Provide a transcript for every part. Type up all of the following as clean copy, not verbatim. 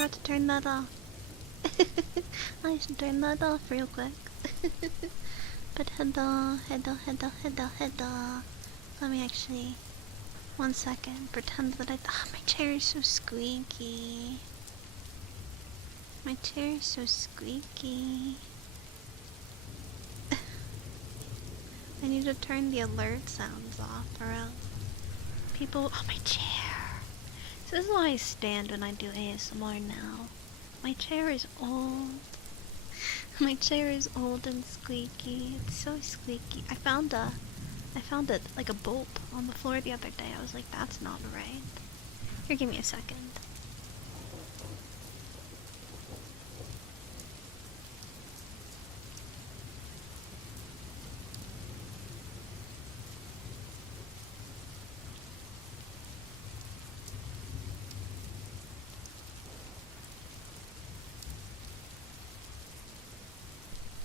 forgot to turn that off. I should turn that off real quick. But hello. Let me actually, 1 second, pretend that my chair is so squeaky. My chair is so squeaky. I need to turn the alert sounds off or else people. Oh, my chair. So this is why I stand when I do ASMR now. My chair is old. My chair is old and squeaky. It's so squeaky. I found it like a bolt on the floor the other day. I was like, that's not right. Here, give me a second.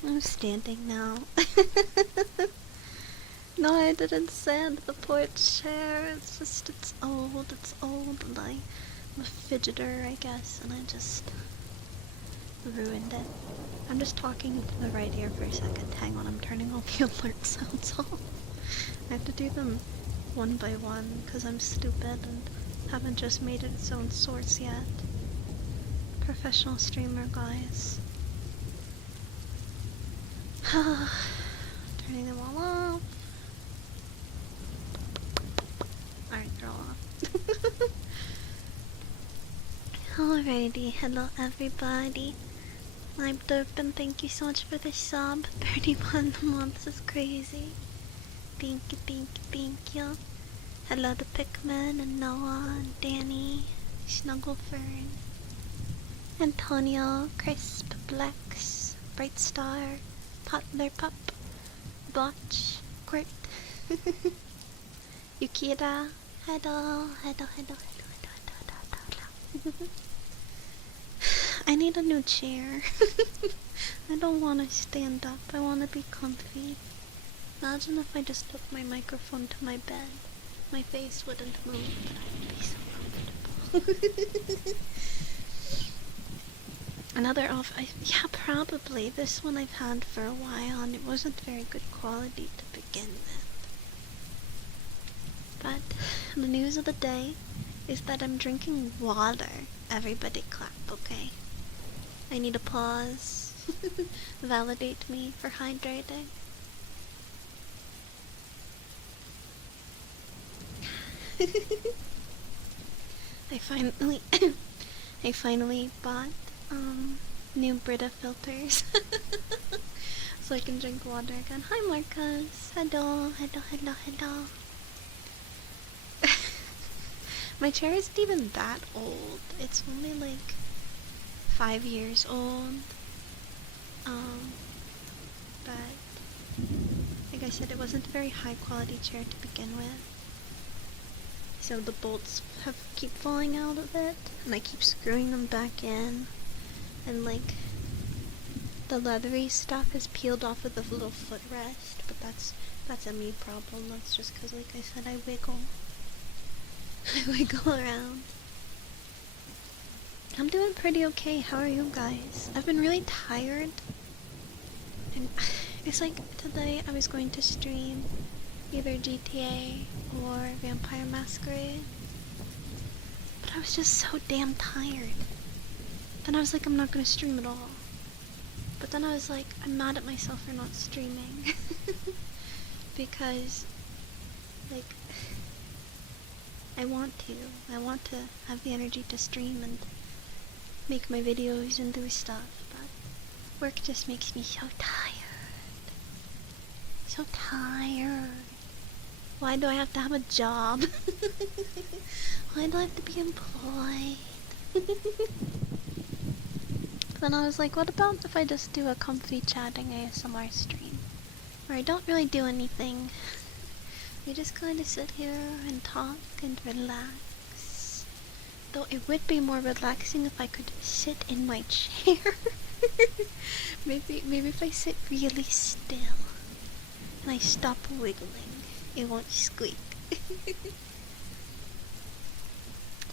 I'm standing now. No, I didn't sand the poor chair. It's just, it's old, and I'm a fidgeter, I guess, and I just ruined it. I'm just talking to the right ear for a second. Hang on, I'm turning all the alert sounds off. I have to do them one by one, because I'm stupid and haven't just made it its own source yet. Professional streamer, guys. Turning them all off. Alright, they're all off. Alrighty, hello everybody. I'm Durpin, thank you so much for the sub. 31 months is crazy. Thank you. Hello to Pikmin and Noah and Danny, Snugglefern, Antonio, Crisp, Blex, Bright Star, Potler Pup, Botch, Quirt, Yukira, hello. I need a new chair. I don't want to stand up, I want to be comfy. Imagine if I just took my microphone to my bed. My face wouldn't move, but I would be so comfortable. Another yeah, probably. This one I've had for a while, and it wasn't very good quality to begin with. But the news of the day is that I'm drinking water. Everybody clap, okay? I need applause. Validate me for hydrating. I finally bought new Brita filters so I can drink water again. Hi Marcus. Hello. My chair isn't even that old. It's only like 5 years old. But like I said, it wasn't a very high quality chair to begin with. So the bolts keep falling out of it, and I keep screwing them back in, and like the leathery stuff is peeled off of the little footrest, but that's a me problem. That's just because, like I said, I wiggle around. I'm doing pretty okay. How are you guys? I've been really tired, and it's like today I was going to stream either GTA or Vampire Masquerade, but I was just so damn tired. Then I was like, I'm not gonna stream at all. But then I was like, I'm mad at myself for not streaming. Because, like, I want to have the energy to stream and make my videos and do stuff, but work just makes me so tired. So tired. Why do I have to have a job? Why do I have to be employed? Then I was like, what about if I just do a comfy chatting ASMR stream? Where I don't really do anything. We just kind of sit here and talk and relax. Though it would be more relaxing if I could sit in my chair. maybe if I sit really still and I stop wiggling, it won't squeak.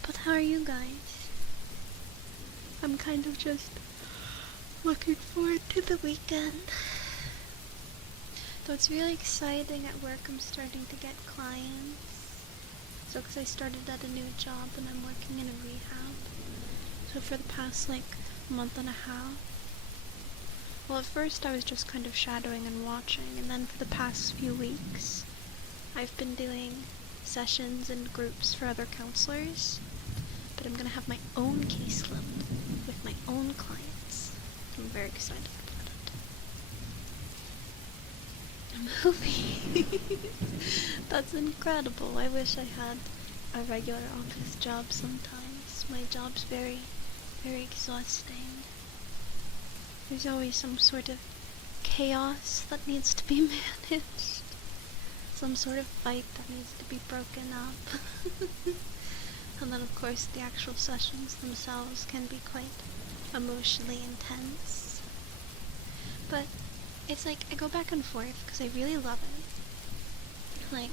But how are you guys? I'm kind of just looking forward to the weekend. So it's really exciting at work. I'm starting to get clients. So because I started at a new job and I'm working in a rehab. So for the past month and a half. Well, at first I was just kind of shadowing and watching, and then for the past few weeks I've been doing sessions and groups for other counselors. But I'm gonna have my own caseload with my own clients. I'm very excited about it. A movie! That's incredible. I wish I had a regular office job sometimes. My job's very, very exhausting. There's always some sort of chaos that needs to be managed. Some sort of fight that needs to be broken up. And then of course the actual sessions themselves can be quite emotionally intense. But it's I go back and forth because I really love it.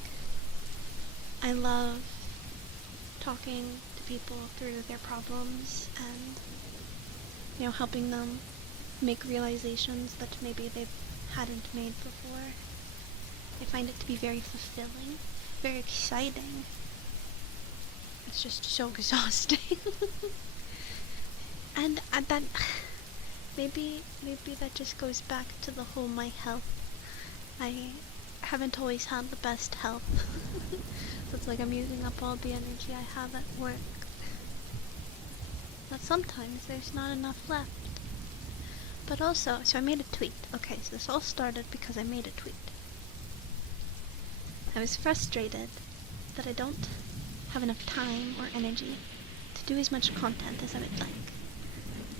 I love talking to people through their problems and, helping them make realizations that maybe they hadn't made before. I find it to be very fulfilling, very exciting. It's just so exhausting. And that maybe that just goes back to the whole my health. I haven't always had the best health. So it's I'm using up all the energy I have at work. But sometimes there's not enough left. But also, so I made a tweet. Okay, so this all started because I made a tweet. I was frustrated that I don't have enough time or energy to do as much content as I would like.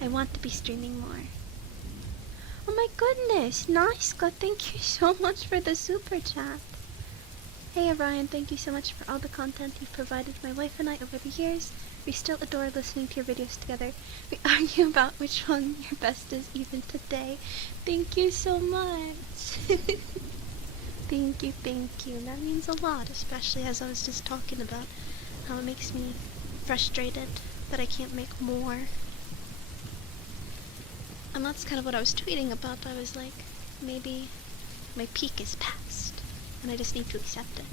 I want to be streaming more. Oh my goodness, Niska, thank you so much for the super chat. Hey Orion, thank you so much for all the content you've provided my wife and I over the years. We still adore listening to your videos together. We argue about which one your best is even today. Thank you so much. Thank you. That means a lot, especially as I was just talking about how it makes me frustrated that I can't make more. And that's kind of what I was tweeting about. I was maybe my peak is past, and I just need to accept it.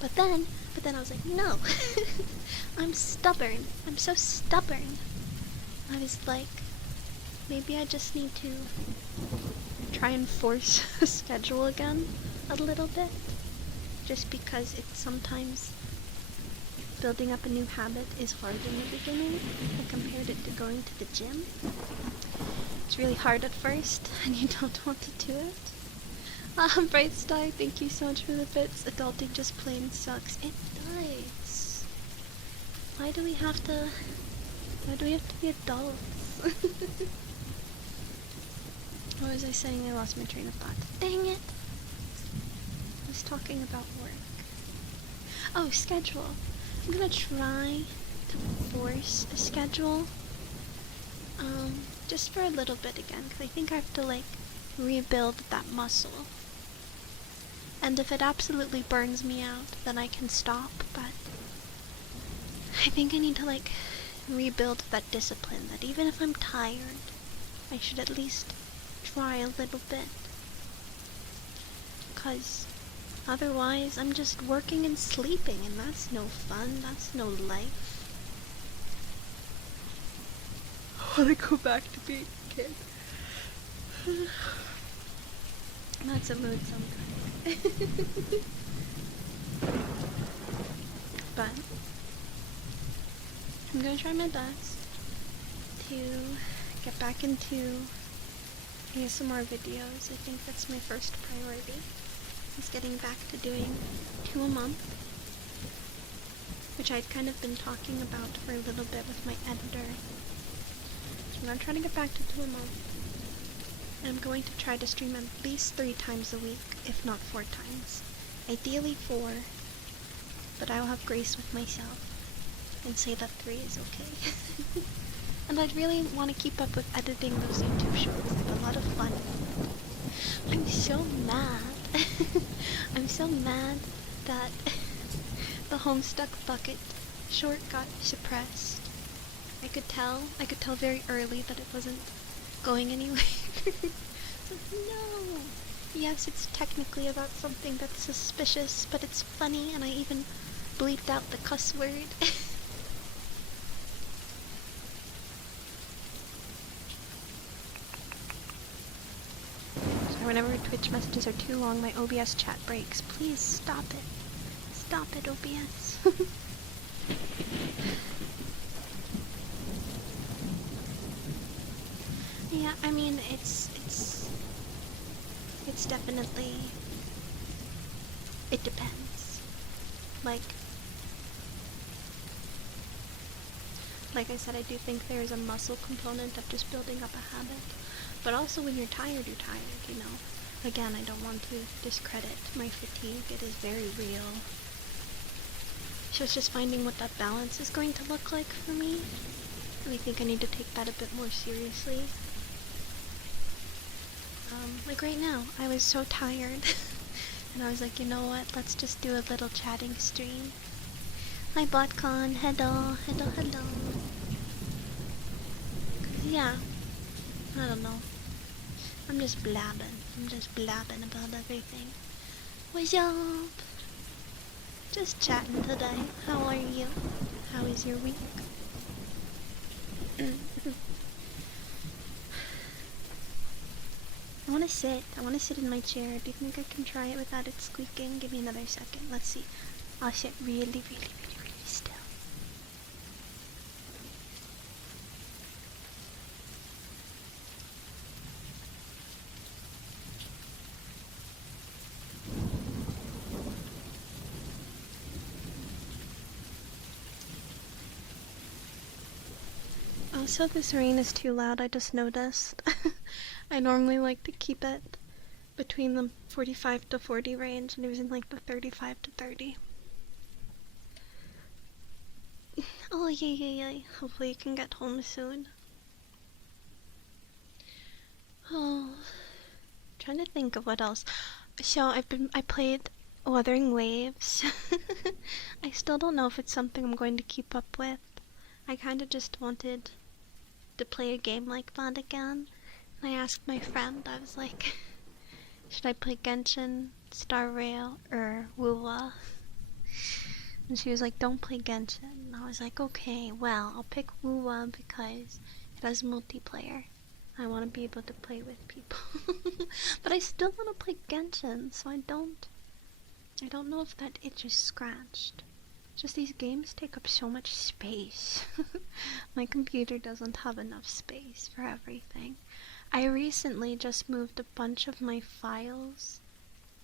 But then I was no. I'm stubborn. I'm so stubborn. I was maybe I just need to try and force a schedule again a little bit. Just because it's sometimes building up a new habit is hard in the beginning. I compared it to going to the gym. It's really hard at first, and you don't want to do it. Bright Star, thank you so much for the bits. Adulting just plain sucks. It does. Why do we have to be adults? What was I saying? I lost my train of thought. Dang it! I was talking about work. Oh, schedule. I'm gonna try to force a schedule. Just for a little bit again, because I think I have to rebuild that muscle. And if it absolutely burns me out, then I can stop, but I think I need to rebuild that discipline, that even if I'm tired, I should at least try a little bit. Because otherwise I'm just working and sleeping, and that's no fun, that's no life. I want to go back to being a kid. That's a mood sometimes. But I'm gonna try my best to get back into ASMR videos. I think that's my first priority, is getting back to doing 2 a month, which I'd kind of been talking about for a little bit with my editor. So I'm gonna try to get back to 2 a month. And I'm going to try to stream at least 3 times a week, if not 4 times. Ideally 4, but I will have grace with myself and say that 3 is okay. And I'd really want to keep up with editing those YouTube shows. I have a lot of fun. I'm so mad. I'm so mad that the Homestuck Bucket short got suppressed. I could tell very early that it wasn't going anywhere. It's like, no! Yes, it's technically about something that's suspicious, but it's funny, and I even bleeped out the cuss word. So whenever Twitch messages are too long, my OBS chat breaks. Please stop it. Stop it, OBS. Yeah, I mean, it's definitely, it depends. Like I said, I do think there's a muscle component of just building up a habit. But also when you're tired, you know. Again, I don't want to discredit my fatigue. It is very real. So it's just finding what that balance is going to look like for me. And I think I need to take that a bit more seriously. Like right now, I was so tired. And I was like, you know what, let's just do a little chatting stream. Hi BotCon, hello. Yeah, I don't know. I'm just blabbing about everything. What's up? Just chatting today. How are you? How is your week? I wanna sit in my chair. Do you think I can try it without it squeaking? Give me another second. Let's see. I'll sit really still. Oh, so this rain is too loud, I just noticed. I normally like to keep it between the 45 to 40 range, and it was in like the 35 to 30. Oh, yay. Hopefully you can get home soon. Oh, trying to think of what else. So I played Wuthering Waves. I still don't know if it's something I'm going to keep up with. I kind of just wanted to play a game like that again. And I asked my friend, I was like, should I play Genshin, Star Rail, or Wuwa? And she was like, don't play Genshin. And I was like, okay, well, I'll pick Wuwa because it has multiplayer. I want to be able to play with people. But I still want to play Genshin, so I don't know if that itch is scratched. Just these games take up so much space. My computer doesn't have enough space for everything. I recently just moved a bunch of my files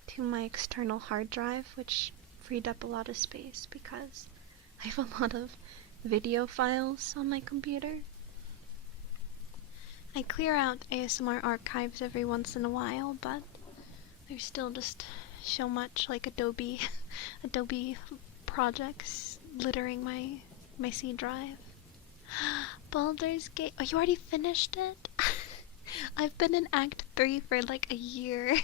to my external hard drive, which freed up a lot of space because I have a lot of video files on my computer. I clear out ASMR archives every once in a while, but there's still just so much like Adobe projects littering my C drive. Baldur's Gate. Oh, you already finished it? I've been in Act 3 for like a year.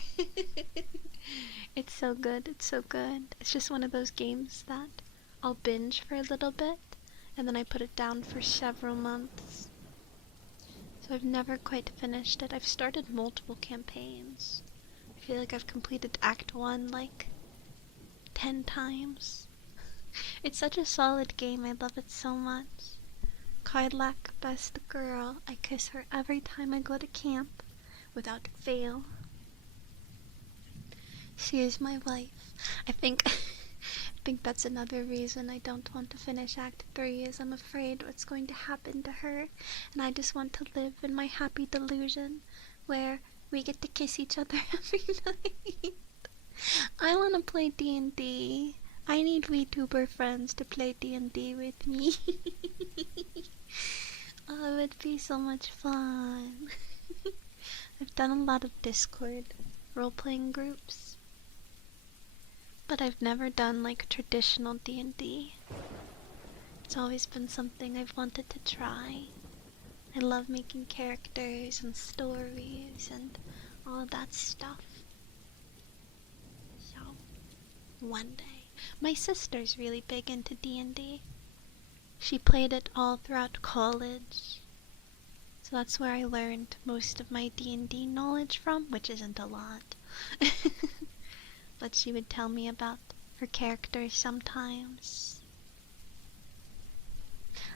It's so good, it's so good. It's just one of those games that I'll binge for a little bit, and then I put it down for several months. So I've never quite finished it. I've started multiple campaigns. I feel like I've completed Act 1 like 10 times. It's such a solid game, I love it so much. Kailak, best girl. I kiss her every time I go to camp, without fail. She is my wife. I think that's another reason I don't want to finish Act 3 is I'm afraid what's going to happen to her, and I just want to live in my happy delusion where we get to kiss each other every night. I want to play D&D. I need Vtuber friends to play D&D with me. Oh, it would be so much fun. I've done a lot of Discord role-playing groups, but I've never done like traditional D&D. It's always been something I've wanted to try. I love making characters and stories and all that stuff. So, one day. My sister's really big into D&D. She played it all throughout college. So that's where I learned most of my D&D knowledge from, which isn't a lot. But she would tell me about her characters sometimes.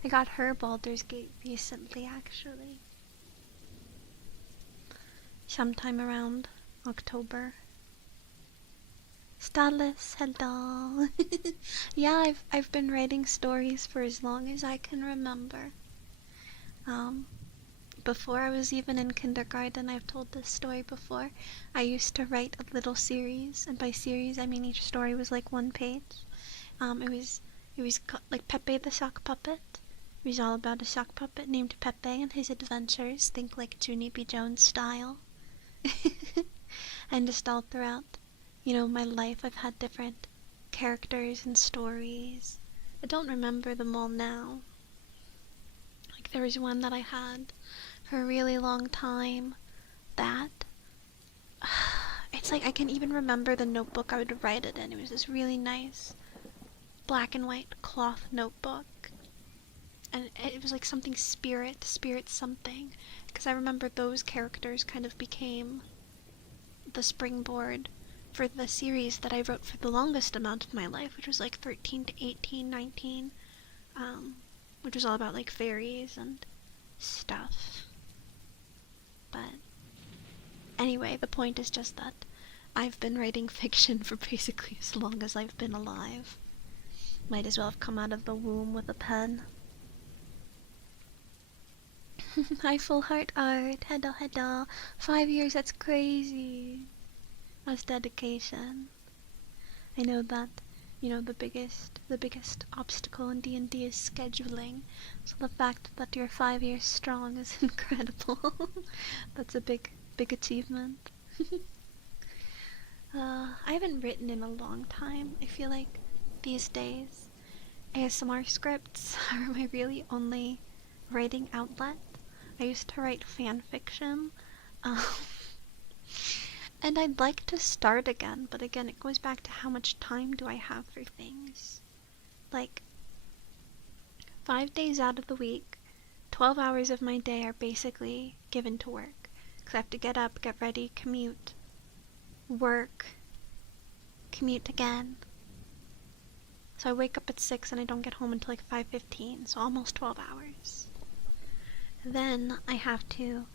I got her Baldur's Gate recently, actually. Sometime around October. Starless, hello. Yeah, I've been writing stories for as long as I can remember. Before I was even in kindergarten, I've told this story before, I used to write a little series, and by series I mean each story was like one page. It was like Pepe the Sock Puppet. It was all about a sock puppet named Pepe and his adventures, think like Junie B. Jones style. And just all throughout, my life I've had different characters and stories. I don't remember them all now. Like there was one that I had for a really long time that it's like I can even remember the notebook I would write it in. It was this really nice black and white cloth notebook. And it was like something spirit something. Because I remember those characters kind of became the springboard for the series that I wrote for the longest amount of my life, which was like 13 to 18, 19, which was all about like fairies and stuff. But anyway, the point is just that I've been writing fiction for basically as long as I've been alive. Might as well have come out of the womb with a pen. Hi, Full Heart Art. Hello. 5 years, that's crazy. That's dedication. I know that, the biggest obstacle in D&D is scheduling. So the fact that you're 5 years strong is incredible. That's a big achievement. I haven't written in a long time. I feel like these days ASMR scripts are my really only writing outlet. I used to write fan fiction, and I'd like to start again, but again, it goes back to how much time do I have for things. Like, 5 days out of the week, 12 hours of my day are basically given to work. Because I have to get up, get ready, commute, work, commute again. So I wake up at 6 and I don't get home until like 5:15, so almost 12 hours. Then I have to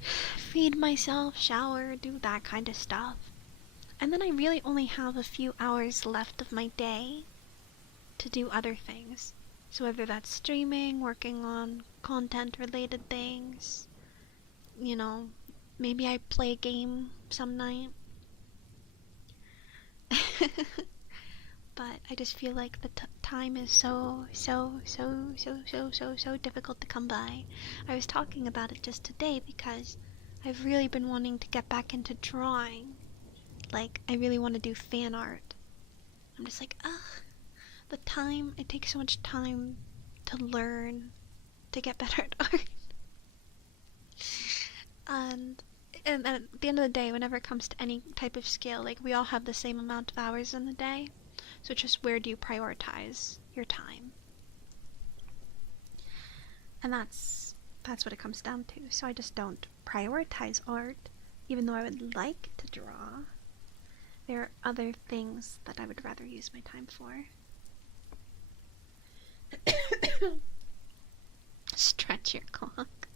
feed myself, shower, do that kind of stuff. And then I really only have a few hours left of my day to do other things. So whether that's streaming, working on content-related things, maybe I play a game some night. But I just feel like the time is so difficult to come by. I was talking about it just today because I've really been wanting to get back into drawing. Like, I really want to do fan art. I'm just like, it takes so much time to learn, to get better at art. And at the end of the day, whenever it comes to any type of skill, like, we all have the same amount of hours in the day. So it's just where do you prioritize your time? And that's what it comes down to. So I just don't prioritize art, even though I would like to draw. There are other things that I would rather use my time for. Stretch your cock.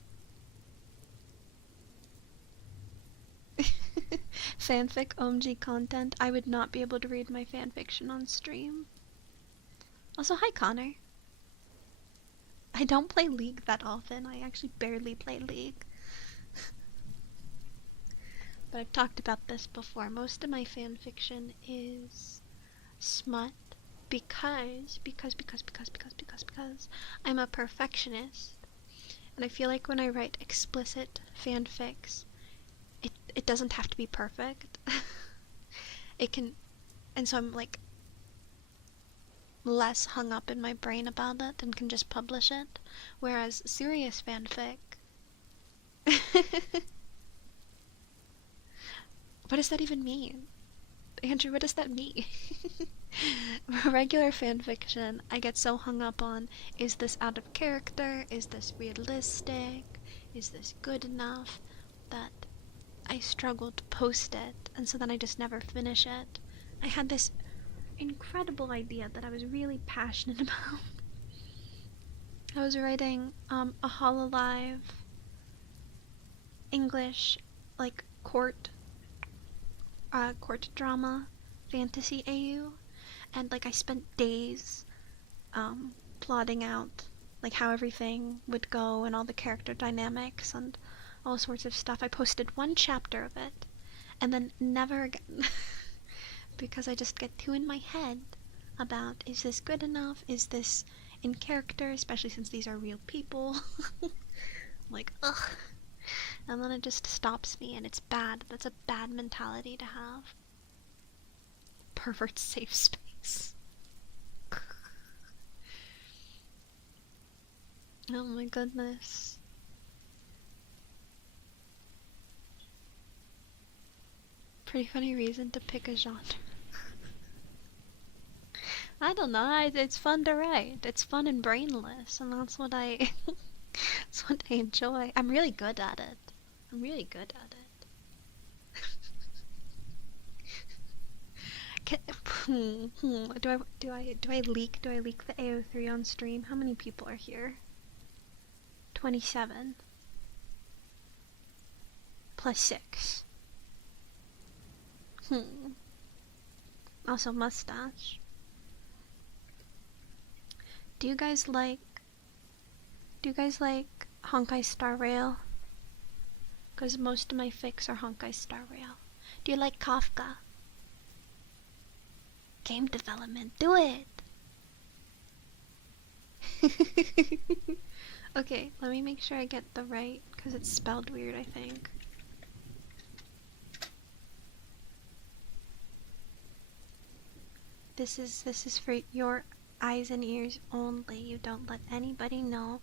Fanfic OMG content. I would not be able to read my fanfiction on stream. Also, hi Connor. I don't play League that often. I actually barely play League. But I've talked about this before. Most of my fanfiction is smut because I'm a perfectionist. And I feel like when I write explicit fanfics, it doesn't have to be perfect. It can, and so I'm like less hung up in my brain about it and can just publish it. Whereas serious fanfic, what does that even mean? Andrew, what does that mean? Regular fanfiction, I get so hung up on, is this out of character? Is this realistic? Is this good enough? That I struggle to post it, and so then I just never finish it. I had this incredible idea that I was really passionate about. I was writing a Hololive English, like, court drama fantasy AU, and like I spent days plotting out like how everything would go and all the character dynamics and all sorts of stuff. I posted one chapter of it and then never again because I just get too in my head about, is this good enough? Is this in character? Especially since these are real people. Like, ugh. And then it just stops me, and it's bad. That's a bad mentality to have. Pervert safe space. Oh my goodness. Pretty funny reason to pick a genre. I don't know, it's fun to write. It's fun and brainless, and that's what I that's what I enjoy. I'm really good at it. I'm really good at it. Do I leak the AO3 on stream? How many people are here? 27 plus 6. Also mustache. Do you guys like Honkai Star Rail? Because most of my fics are Honkai Star Rail. Do you like Kafka? Game development, do it! Okay, let me make sure I get the right, because it's spelled weird, I think. This is for your eyes and ears only. You don't let anybody know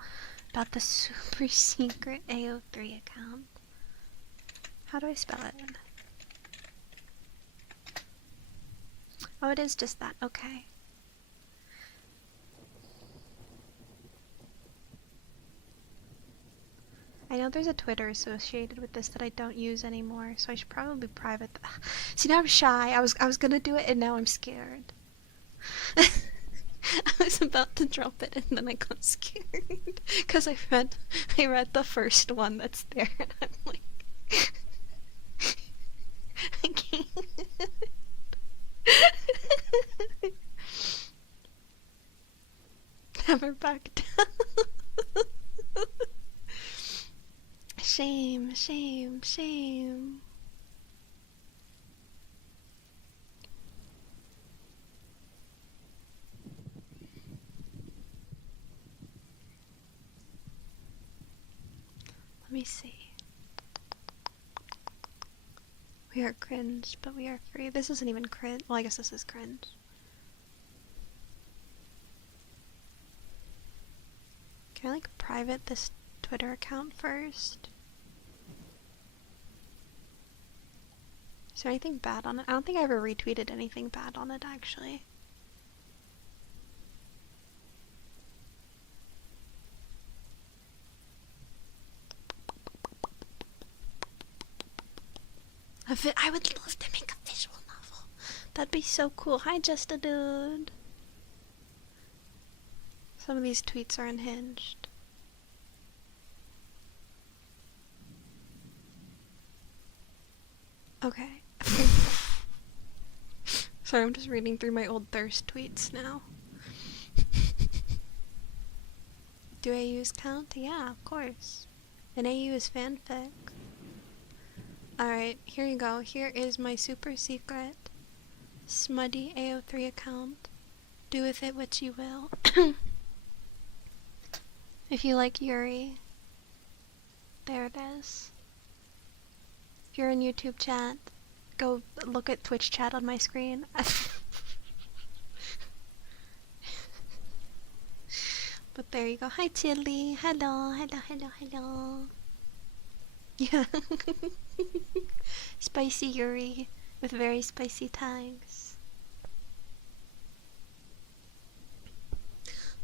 about the super secret AO3 account. How do I spell it? Oh, it is just that. Okay. I know there's a Twitter associated with this that I don't use anymore, so I should probably private that. See, now I'm shy. I was gonna do it, and now I'm scared. I was about to drop it, and then I got scared because I read the first one that's there, and I'm like, I can't. Never back down. Shame, shame, shame. Let me see. We are cringe, but we are free. This isn't even cringe. Well, I guess this is cringe. Can I, like, private this Twitter account first? Is there anything bad on it? I don't think I ever retweeted anything bad on it, actually. I would love to make a visual novel. That'd be so cool. Hi, Just a Dude. Some of these tweets are unhinged. Okay. Sorry, I'm just reading through my old thirst tweets now. Do AUs count? Yeah, of course. An AU is fanfic. Alright, here you go. Here is my super secret smutty AO3 account. Do with it what you will. If you like Yuri, there it is. If you're in YouTube chat, go look at Twitch chat on my screen. But there you go. Hi, Chili. Hello, hello, hello, hello. Yeah. Spicy Yuri with very spicy tags.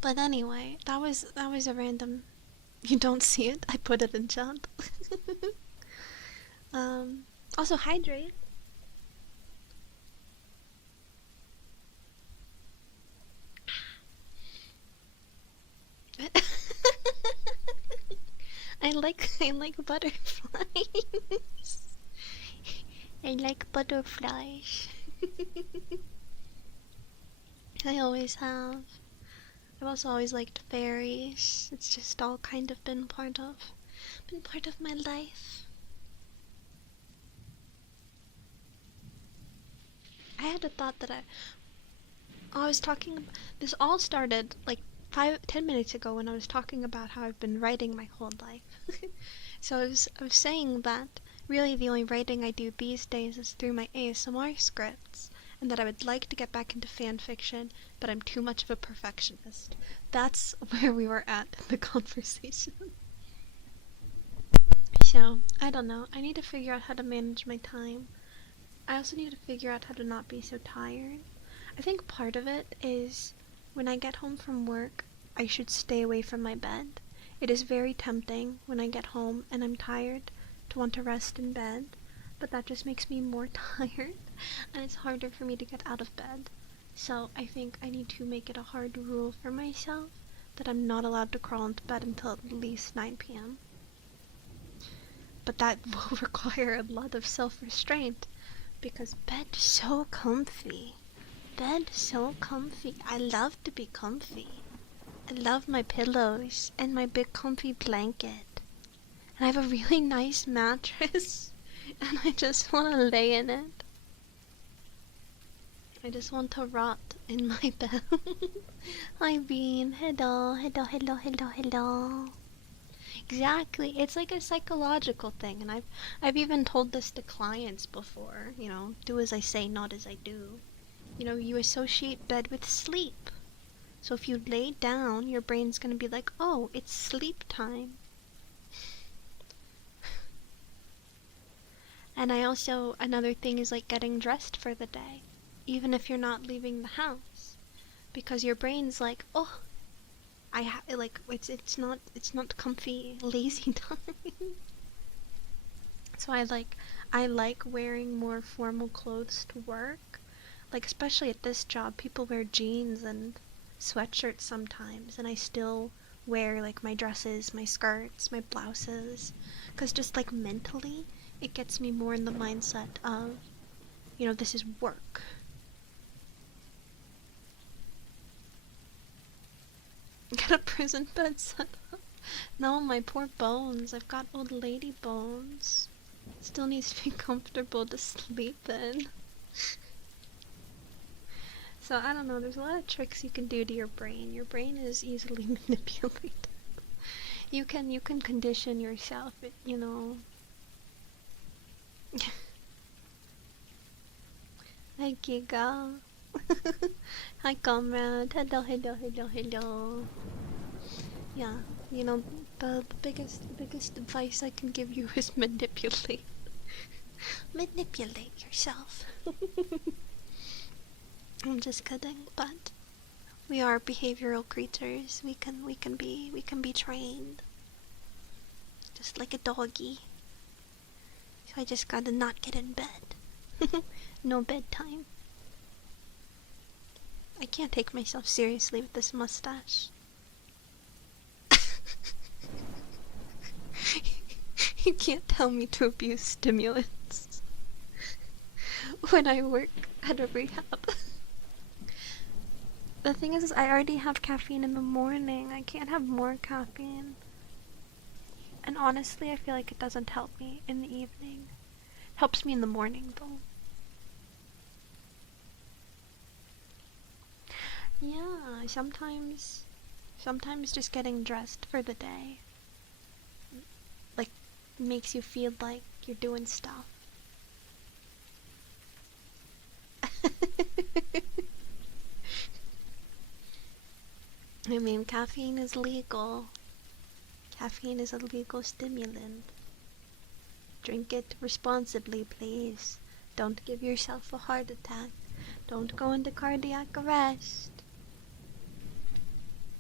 But anyway, that was a random. You don't see it? I put it in chat. um, Also hydrate. I like butterflies. I like butterflies. I always have. I've also always liked fairies. It's just all kind of been part of my life. I had a thought that I was talking. This all started like 5-10 minutes ago when I was talking about how I've been writing my whole life. So I was saying that really the only writing I do these days is through my ASMR scripts, and that I would like to get back into fan fiction, but I'm too much of a perfectionist. That's where we were at in the conversation. So, I don't know. I need to figure out how to manage my time. I also need to figure out how to not be so tired. I think part of it is when I get home from work, I should stay away from my bed. It is very tempting when I get home and I'm tired to want to rest in bed, but that just makes me more tired and it's harder for me to get out of bed. So I think I need to make it a hard rule for myself that I'm not allowed to crawl into bed until at least 9 p.m. But that will require a lot of self-restraint because bed's so comfy. Bed so comfy. I love to be comfy. I love my pillows and my big comfy blanket. And I have a really nice mattress and I just want to lay in it. I just want to rot in my bed. Hi Bean. Hello. Exactly. It's like a psychological thing, and I've even told this to clients before, do as I say, not as I do. You associate bed with sleep. So if you lay down, your brain's gonna be like, oh, it's sleep time. And another thing is like getting dressed for the day, even if you're not leaving the house. Because your brain's like, oh, it's not comfy, lazy time. So I like wearing more formal clothes to work. Like, especially at this job, people wear jeans and sweatshirts sometimes, and I still wear like my dresses, my skirts, my blouses, because just like mentally it gets me more in the mindset of, this is work. Get a prison bed set up. No, my poor bones. I've got old lady bones. Still needs to be comfortable to sleep in. So I don't know, there's a lot of tricks you can do to your brain. Your brain is easily manipulated. You can condition yourself, Hi Giga. Hi comrade. Hello. Yeah, the biggest advice I can give you is manipulate. Manipulate yourself. I'm just kidding, but we are behavioral creatures. We can be trained. Just like a doggy. So I just gotta not get in bed. No bedtime. I can't take myself seriously with this mustache. You can't tell me to abuse stimulants when I work at a rehab. The thing is I already have caffeine in the morning. I can't have more caffeine. And honestly, I feel like it doesn't help me in the evening. It helps me in the morning, though. Yeah, sometimes just getting dressed for the day, like, makes you feel like you're doing stuff. I mean, caffeine is legal. Caffeine is a legal stimulant. Drink it responsibly, please. Don't give yourself a heart attack. Don't go into cardiac arrest.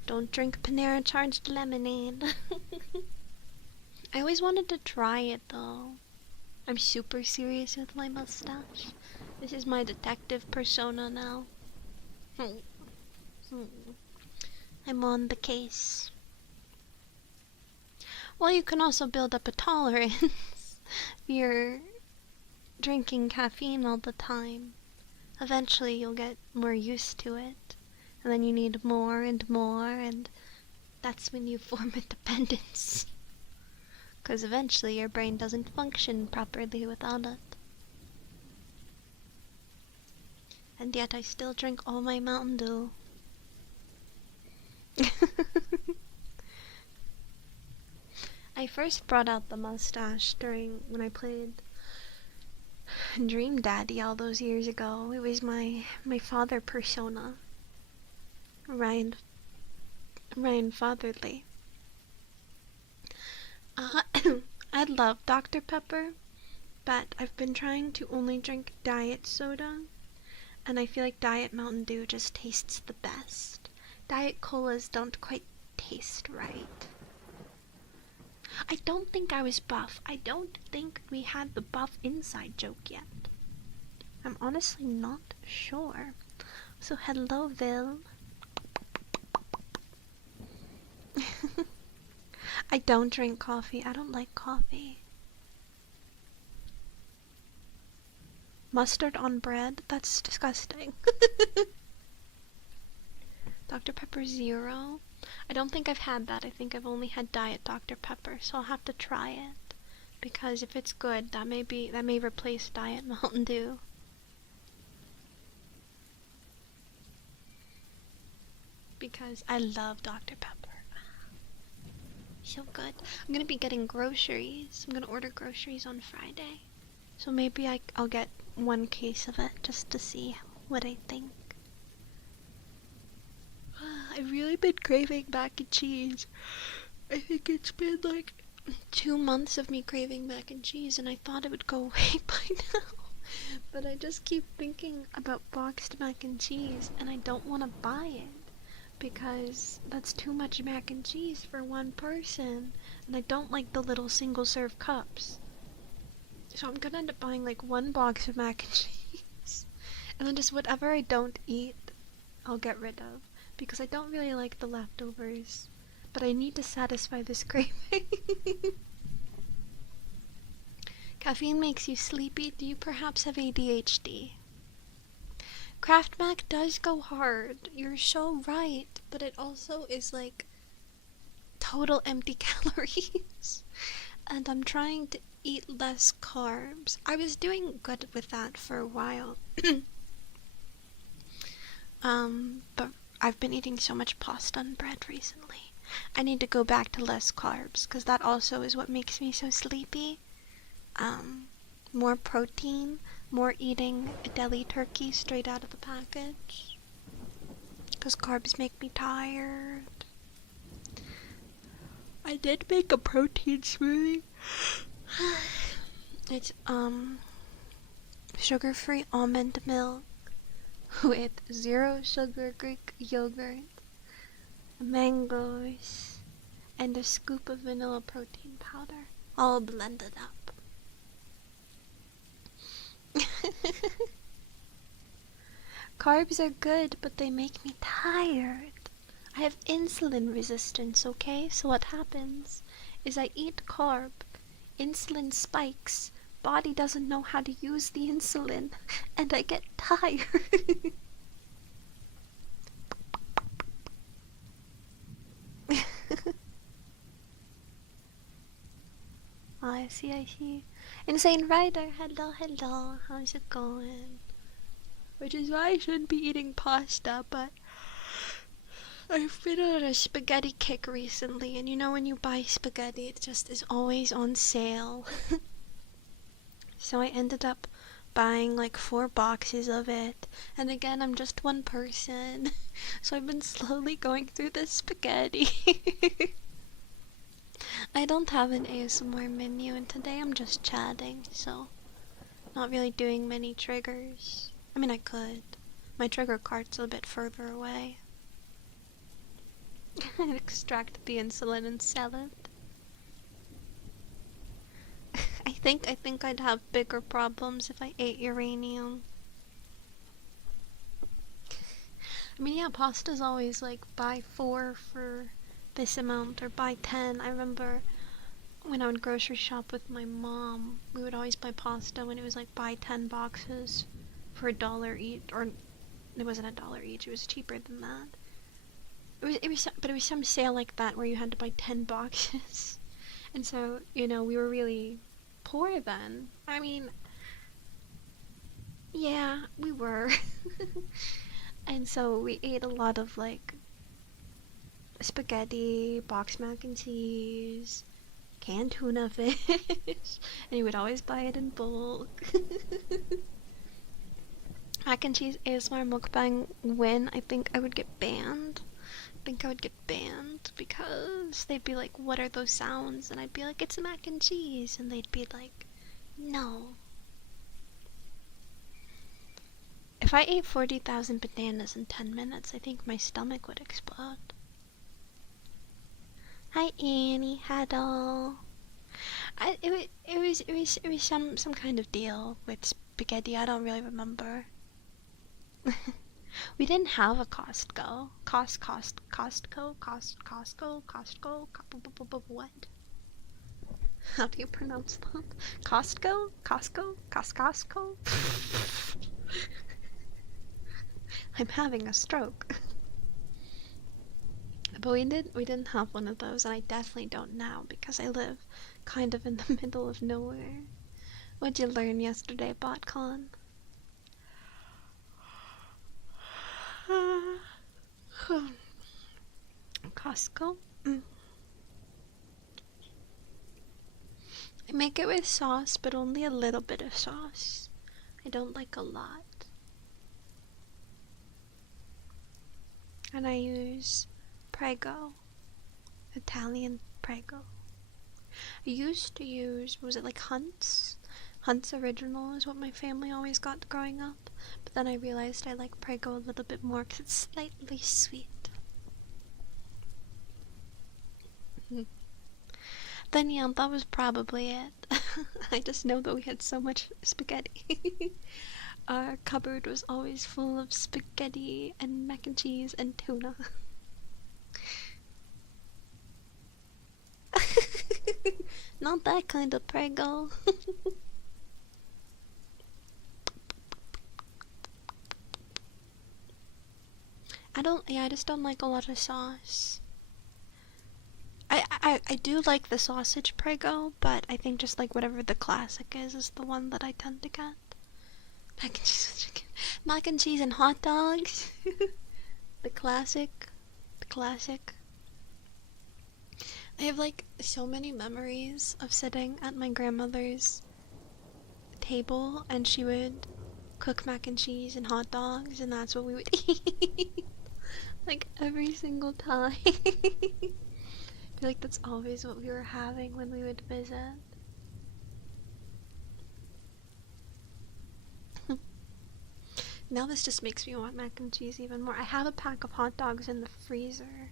Don't drink Panera charged lemonade. I always wanted to try it though. I'm super serious with my mustache. This is my detective persona now. I'm on the case. Well, you can also build up a tolerance if you're drinking caffeine all the time. Eventually you'll get more used to it, and then you need more and more, and that's when you form a dependence. Because eventually your brain doesn't function properly without it. And yet I still drink all my Mountain Dew. I first brought out the mustache when I played Dream Daddy all those years ago. It was my father persona. Ryan Fatherly. I love Dr. Pepper, but I've been trying to only drink diet soda, and I feel like Diet Mountain Dew just tastes the best. Diet Colas don't quite taste right. I don't think I was buff. I don't think we had the buff inside joke yet. I'm honestly not sure. So hello, Vil. I don't drink coffee. I don't like coffee. Mustard on bread? That's disgusting. Dr. Pepper Zero? I don't think I've had that. I think I've only had Diet Dr. Pepper, so I'll have to try it. Because if it's good, that may replace Diet Mountain Dew. Because I love Dr. Pepper. So good. I'm gonna be getting groceries. I'm gonna order groceries on Friday. So maybe I'll get one case of it just to see what I think. I've really been craving mac and cheese. I think it's been like 2 months of me craving mac and cheese, and I thought it would go away by now. But I just keep thinking about boxed mac and cheese, and I don't want to buy it. Because that's too much mac and cheese for one person, and I don't like the little single-serve cups. So I'm gonna end up buying like 1 box of mac and cheese, and then just whatever I don't eat, I'll get rid of, because I don't really like the leftovers, but I need to satisfy this craving. Caffeine makes you sleepy. Do you perhaps have ADHD? Kraft Mac does go hard. You're so right, but it also is like total empty calories. And I'm trying to eat less carbs. I was doing good with that for a while. But I've been eating so much pasta and bread recently. I need to go back to less carbs, because that also is what makes me so sleepy. More protein, more eating a deli turkey straight out of the package, because carbs make me tired. I did make a protein smoothie. It's sugar-free almond milk with 0 sugar Greek yogurt, mangoes, and a scoop of vanilla protein powder, all blended up. Carbs are good, but they make me tired. I have insulin resistance, okay? So what happens is I eat carb, insulin spikes, body doesn't know how to use the insulin, and I get tired. I see. Insane Rider, hello, how's it going? Which is why I shouldn't be eating pasta, but I've been on a spaghetti kick recently, and you know when you buy spaghetti, it just is always on sale. So I ended up buying like 4 boxes of it, and again, I'm just one person, so I've been slowly going through this spaghetti. I don't have an ASMR menu, and today I'm just chatting, so not really doing many triggers. I mean, I could. My trigger card's a bit further away. I'd extract the insulin and sell it. I think I'd have bigger problems if I ate uranium. I mean, yeah, pasta's always like buy 4 for this amount or buy 10. I remember when I would grocery shop with my mom, we would always buy pasta when it was like buy 10 boxes for $1 each, or it wasn't $1 each, it was cheaper than that. But it was some sale like that where you had to buy 10 boxes. And so, you know, we were really poor then. I mean, yeah, we were. And so we ate a lot of like spaghetti, box mac and cheese, canned tuna fish, and you would always buy it in bulk. Mac and cheese ASMR mukbang when I think I would get banned. I would get banned because they'd be like, what are those sounds? And I'd be like, it's mac and cheese. And they'd be like, no. If I ate 40,000 bananas in 10 minutes, I think my stomach would explode. Hi Annie, Haddle. It was some kind of deal with spaghetti. I don't really remember. We didn't have a Costco. Costco. What? How do you pronounce that? Costco? Costco? I'm having a stroke. But we didn't have one of those, and I definitely don't now because I live kind of in the middle of nowhere. What'd you learn yesterday, BotCon? Costco? I make it with sauce, but only a little bit of sauce. I don't like a lot. And I use Prego. Italian Prego. I used to use, was it like Hunt's? Hunt's Original is what my family always got growing up. But then I realized I like Prego a little bit more because it's slightly sweet. Then yeah, that was probably it. I just know that we had so much spaghetti. Our cupboard was always full of spaghetti and mac and cheese and tuna. Not that kind of Prego. I just don't like a lot of sauce. I do like the sausage Prego, but I think just like whatever the classic is the one that I tend to get. Mac and cheese, mac and cheese and hot dogs. The classic. I have like so many memories of sitting at my grandmother's table and she would cook mac and cheese and hot dogs and that's what we would eat. Like every single time. I feel like that's always what we were having when we would visit. Now this just makes me want mac and cheese even more. I have a pack of hot dogs in the freezer.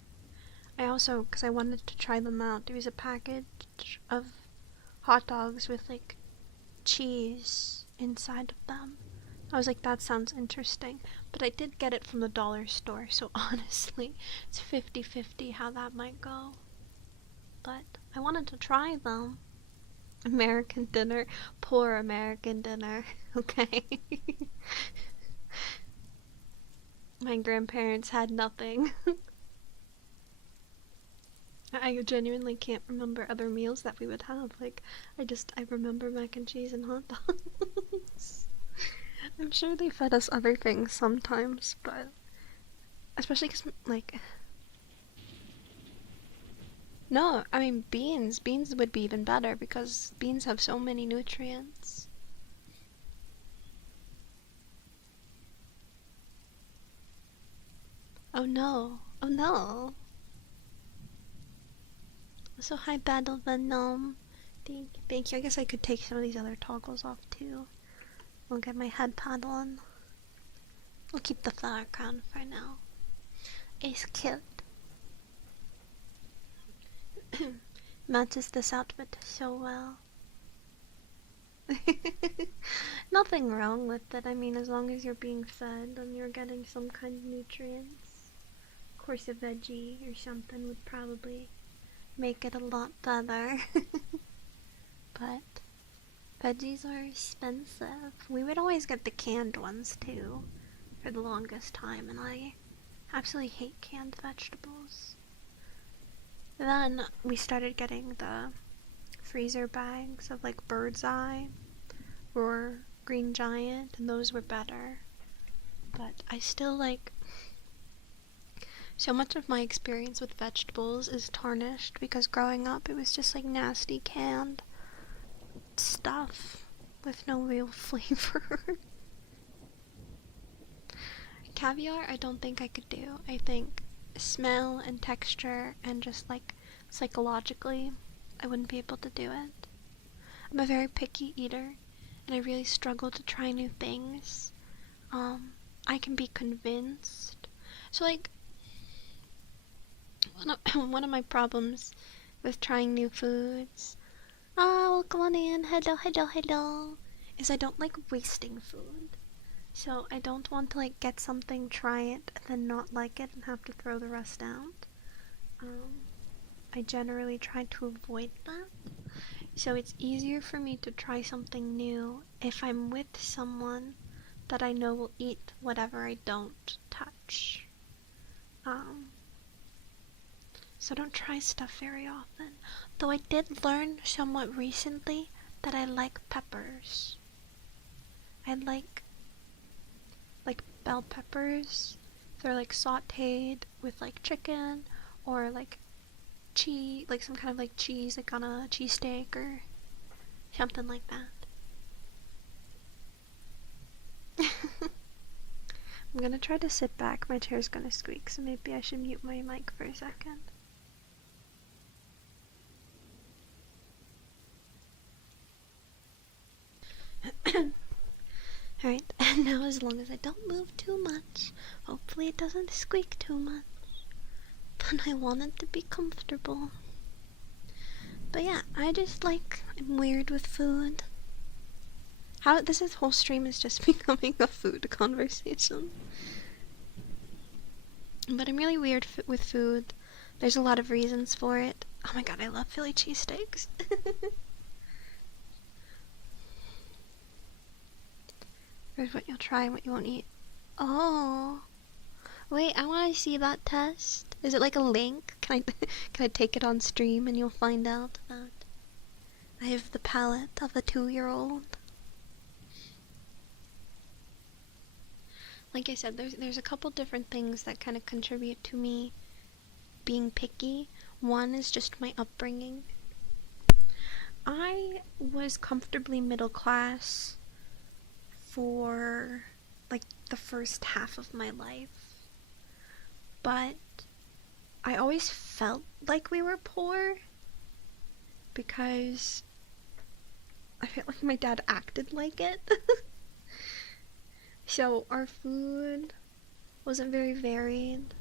I also, because I wanted to try them out, there was a package of hot dogs with like cheese inside of them. I was like, that sounds interesting. But I did get it from the dollar store, so honestly, it's 50-50 how that might go. But I wanted to try them. American dinner. Poor American dinner. Okay. My grandparents had nothing. I genuinely can't remember other meals that we would have. Like, I remember mac and cheese and hot dogs. I'm sure they fed us other things sometimes, but especially because, like, no, I mean beans. Beans would be even better because beans have so many nutrients. Oh no. Oh no. So hi Battle Venom. Thank you. I guess I could take some of these other toggles off too. I'll get my head pad on. We'll keep the flower crown for now. It's cute. Matches this outfit so well. Nothing wrong with it. I mean, as long as you're being fed and you're getting some kind of nutrients. Of course, a veggie or something would probably make it a lot better. But veggies are expensive. We would always get the canned ones too for the longest time, and I absolutely hate canned vegetables. Then we started getting the freezer bags of like Bird's Eye or Green Giant, and those were better. But I still like, so much of my experience with vegetables is tarnished because growing up it was just like nasty canned stuff with no real flavor. Caviar, I don't think I could do. I think smell and texture and just like psychologically, I wouldn't be able to do it. I'm a very picky eater, and I really struggle to try new things. I can be convinced. So like, one of my problems with trying new foods, oh, come on in, hello, is I don't like wasting food. So I don't want to like get something, try it, and then not like it and have to throw the rest out. I generally try to avoid that. So it's easier for me to try something new if I'm with someone that I know will eat whatever I don't touch. So I don't try stuff very often. Though I did learn somewhat recently that I like peppers. I like bell peppers. They're like sauteed with like chicken or like cheese, like some kind of like cheese, like on a cheesesteak or something like that. I'm gonna try to sit back. My chair's gonna squeak, so maybe I should mute my mic for a second. Alright, and now as long as I don't move too much, hopefully it doesn't squeak too much, but I want it to be comfortable. But yeah, I'm weird with food. This whole stream is just becoming a food conversation. But I'm really weird with food. There's a lot of reasons for it. Oh my god, I love Philly cheesesteaks. Here's what you'll try and what you won't eat. Oh. Wait, I want to see that test. Is it like a link? Can I take it on stream and you'll find out that I have the palate of a 2-year-old? Like I said, there's a couple different things that kind of contribute to me being picky. One is just my upbringing. I was comfortably middle class for like the first half of my life, but I always felt like we were poor because I felt like my dad acted like it. So our food wasn't very varied.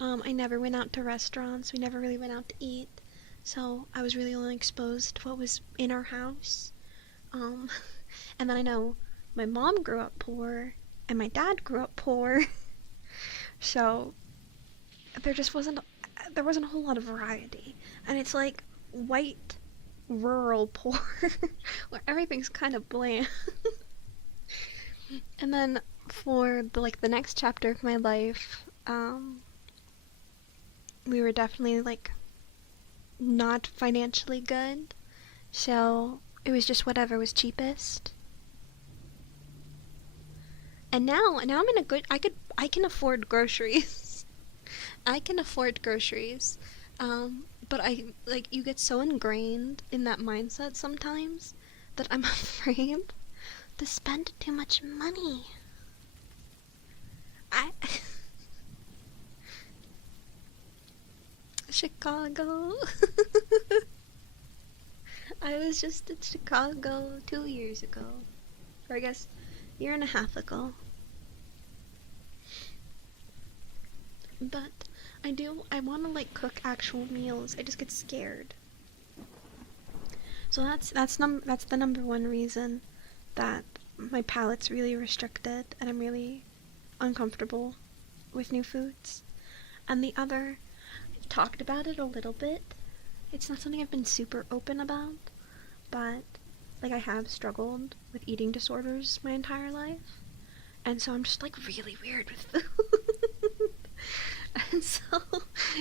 I never went out to restaurants. We never really went out to eat. So I was really only exposed to what was in our house. And then I know my mom grew up poor and my dad grew up poor. So there wasn't a whole lot of variety. And it's like white rural poor where everything's kind of bland. And then for the next chapter of my life, we were definitely like not financially good, so it was just whatever was cheapest. And now I'm in a good, I can afford groceries. I can afford groceries. But you get so ingrained in that mindset sometimes that I'm afraid to spend too much money. Chicago. I was just in Chicago 2 years ago. Or I guess a year and a half ago. But I want to like cook actual meals. I just get scared. So that's the number one reason that my palate's really restricted and I'm really uncomfortable with new foods. And the other, I've talked about it a little bit. It's not something I've been super open about, but like I have struggled with eating disorders my entire life. And so I'm just like really weird with food. And so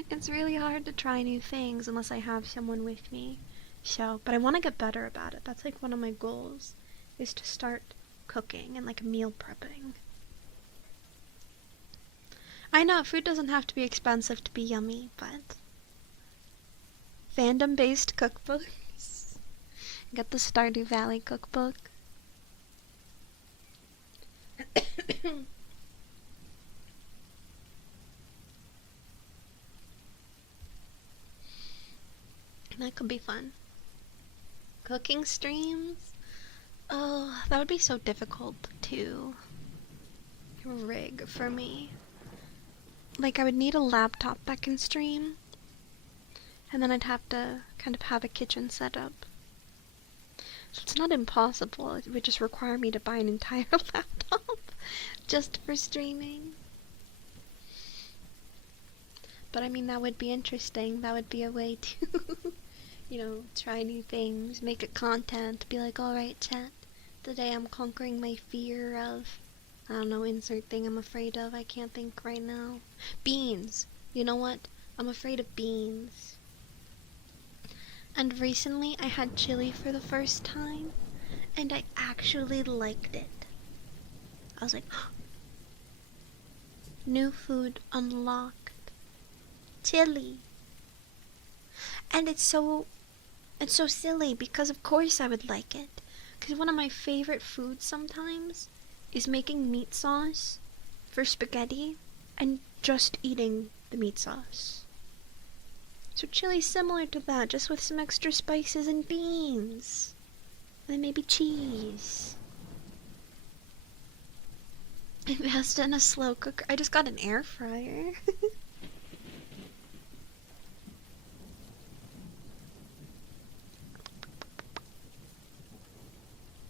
it's really hard to try new things unless I have someone with me. So, but I want to get better about it. That's like one of my goals, is to start cooking and like meal prepping. I know food doesn't have to be expensive to be yummy, but fandom-based cookbooks. Got the Stardew Valley cookbook. That could be fun. Cooking streams? Oh, that would be so difficult to rig for me. Like, I would need a laptop that can stream, and then I'd have to kind of have a kitchen set up. So it's not impossible, it would just require me to buy an entire laptop just for streaming. But I mean, that would be interesting. That would be a way to, try new things, make it content, be like, alright, chat, today I'm conquering my fear of, I don't know, insert thing I'm afraid of. I can't think right now. Beans! You know what? I'm afraid of beans. And recently I had chili for the first time, and I actually liked it. I was like, new food unlocked. Chili. And it's so silly because of course I would like it. Because one of my favorite foods sometimes is making meat sauce for spaghetti and just eating the meat sauce. So chili's similar to that, just with some extra spices and beans. And then maybe cheese. Invest in a slow cooker. I just got an air fryer.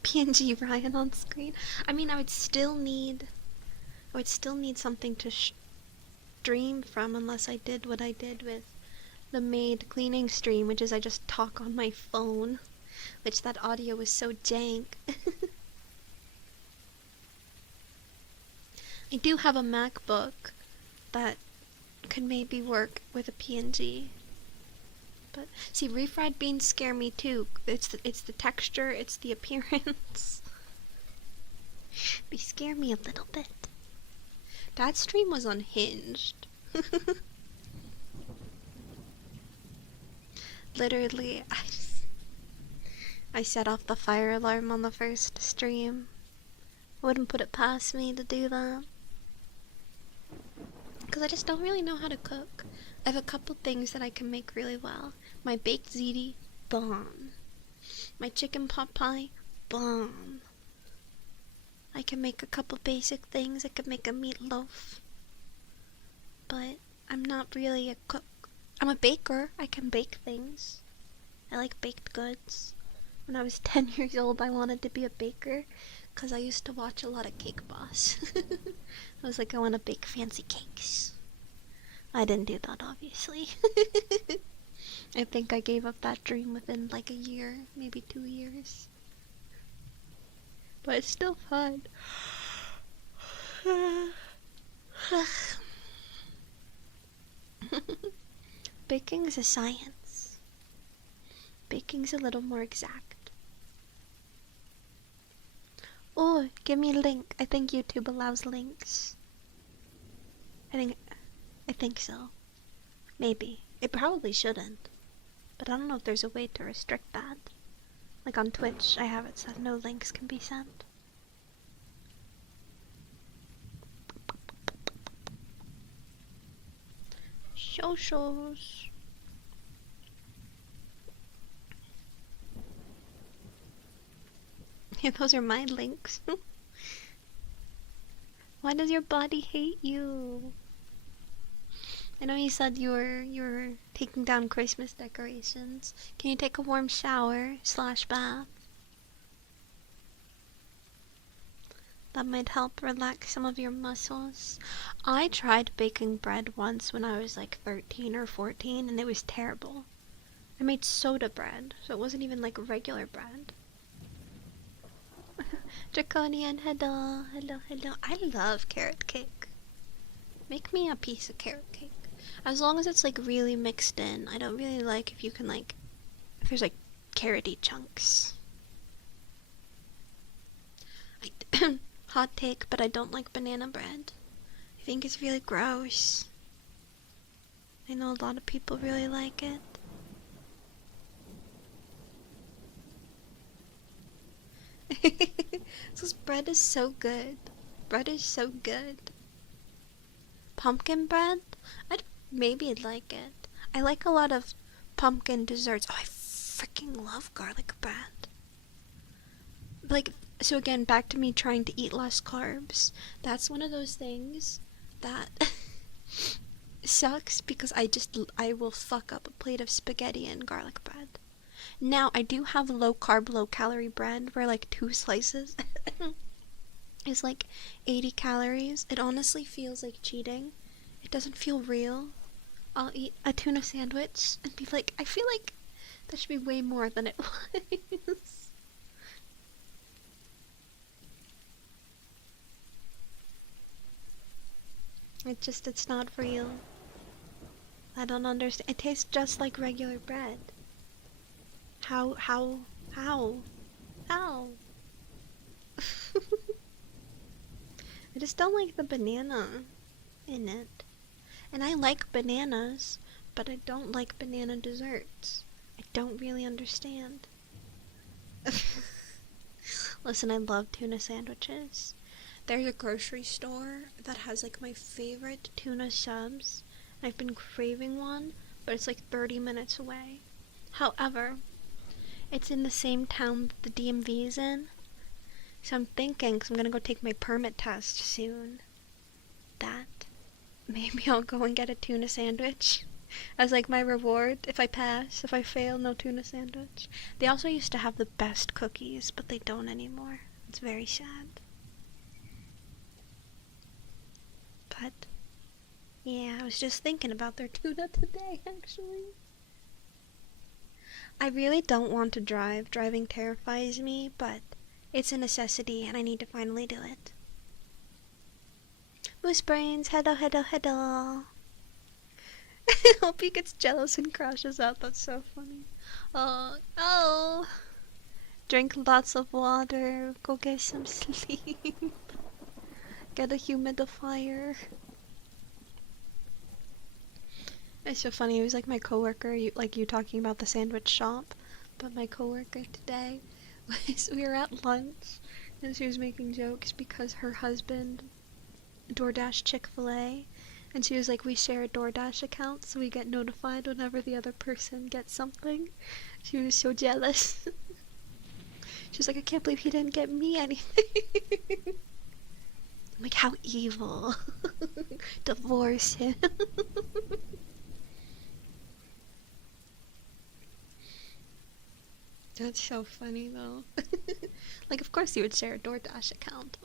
PNG Ryan on screen. I mean, I would still need something to stream from unless I did what I did with the maid cleaning stream, which is I just talk on my phone, which that audio was so jank. I do have a MacBook that could maybe work with a PNG. But see, refried beans scare me too. It's the texture, it's the appearance. They scare me a little bit. That stream was unhinged. Literally, I set off the fire alarm on the first stream. Wouldn't put it past me to do that. Because I just don't really know how to cook. I have a couple things that I can make really well. My baked ziti, bomb. My chicken pot pie, bomb. I can make a couple basic things. I can make a meatloaf. But I'm not really a cook. I'm a baker. I can bake things. I like baked goods. When I was 10 years old, I wanted to be a baker because I used to watch a lot of Cake Boss. I was like, I want to bake fancy cakes. I didn't do that, obviously. I think I gave up that dream within like a year, maybe 2 years. But it's still fun. Baking's a science. Baking's a little more exact. Oh, give me a link. I think YouTube allows links. I think so. Maybe. It probably shouldn't. But I don't know if there's a way to restrict that. Like on Twitch, I have it said no links can be sent. Socials. Yeah, those are my links. Why does your body hate you? I know you said you were taking down Christmas decorations. Can you take a warm shower / bath? That might help relax some of your muscles. I tried baking bread once when I was like 13 or 14 and it was terrible. I made soda bread, so it wasn't even like regular bread. Draconian, hello, hello, hello. I love carrot cake. Make me a piece of carrot cake. As long as it's like really mixed in. I don't really like if you can like, if there's like carroty chunks. Hot take, but I don't like banana bread. I think it's really gross. I know a lot of people really like it. This bread is so good. Bread is so good. Pumpkin bread? Maybe I'd like it. I like a lot of pumpkin desserts. Oh, I freaking love garlic bread. Like, so again, back to me trying to eat less carbs. That's one of those things that sucks because I will fuck up a plate of spaghetti and garlic bread. Now, I do have low carb, low calorie bread where like 2 slices is like 80 calories. It honestly feels like cheating. It doesn't feel real. I'll eat a tuna sandwich and be like, I feel like that should be way more than it was. It's not real. I don't understand. It tastes just like regular bread. How? I just don't like the banana in it. And I like bananas, but I don't like banana desserts. I don't really understand. Listen, I love tuna sandwiches. There's a grocery store that has like my favorite tuna subs. I've been craving one, but it's like 30 minutes away. However, it's in the same town that the DMV is in. So I'm thinking, because I'm going to go take my permit test soon, that maybe I'll go and get a tuna sandwich as like my reward if I pass. If I fail, no tuna sandwich. They also used to have the best cookies, but they don't anymore. It's very sad. But yeah, I was just thinking about their tuna today, actually. I really don't want to drive. Driving terrifies me, but it's a necessity and I need to finally do it. Moose Brains, hello, hello, hello. Hope he gets jealous and crashes out. That's so funny. Oh. Drink lots of water. Go get some sleep. Get a humidifier. It's so funny. It was like my coworker, you talking about the sandwich shop, but my coworker today we were at lunch and she was making jokes because her husband DoorDash Chick-fil-A, and she was like, we share a DoorDash account so we get notified whenever the other person gets something. She was so jealous. She was like, I can't believe he didn't get me anything. I'm like, how evil. Divorce him. That's so funny though. Like, of course you would share a DoorDash account.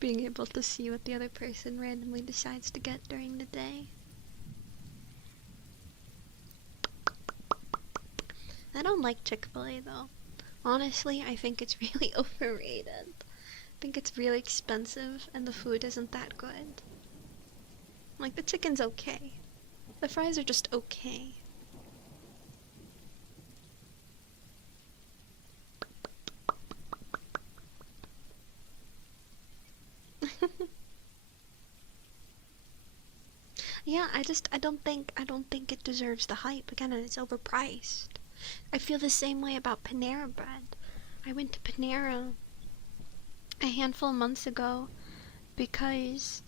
Being able to see what the other person randomly decides to get during the day. I don't like Chick-fil-A though. Honestly, I think it's really overrated. I think it's really expensive and the food isn't that good. Like, the chicken's okay. The fries are just okay. Yeah, I don't think it deserves the hype. Again, it's overpriced. I feel the same way about Panera Bread. I went to Panera a handful of months ago because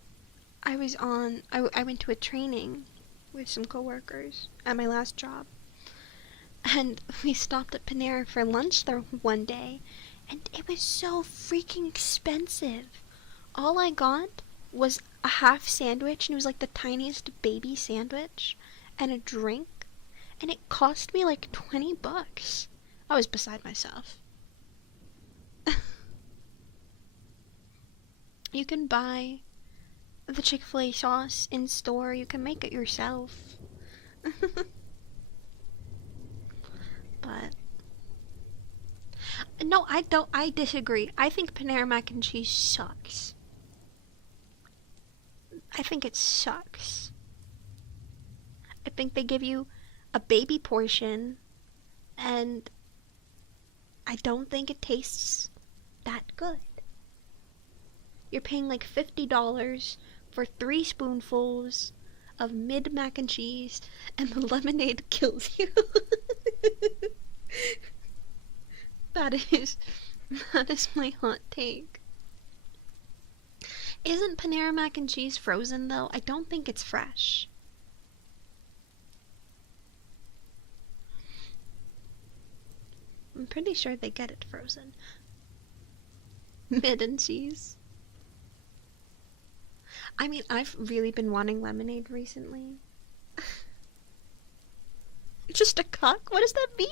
I went to a training with some coworkers at my last job. And we stopped at Panera for lunch there one day, and it was so freaking expensive. All I got was a half sandwich, and it was like the tiniest baby sandwich, and a drink, and it cost me like $20. I was beside myself. You can buy the Chick-fil-A sauce in store. You can make it yourself. But no, I don't. I disagree. I think Panera mac and cheese sucks. I think it sucks. I think they give you a baby portion, and I don't think it tastes that good. You're paying like $50 for 3 spoonfuls of mid mac and cheese, and the lemonade kills you. That is my hot take. Isn't Panera mac and cheese frozen though? I don't think it's fresh. I'm pretty sure they get it frozen. Mid and cheese. I mean, I've really been wanting lemonade recently. Just a cuck? What does that mean?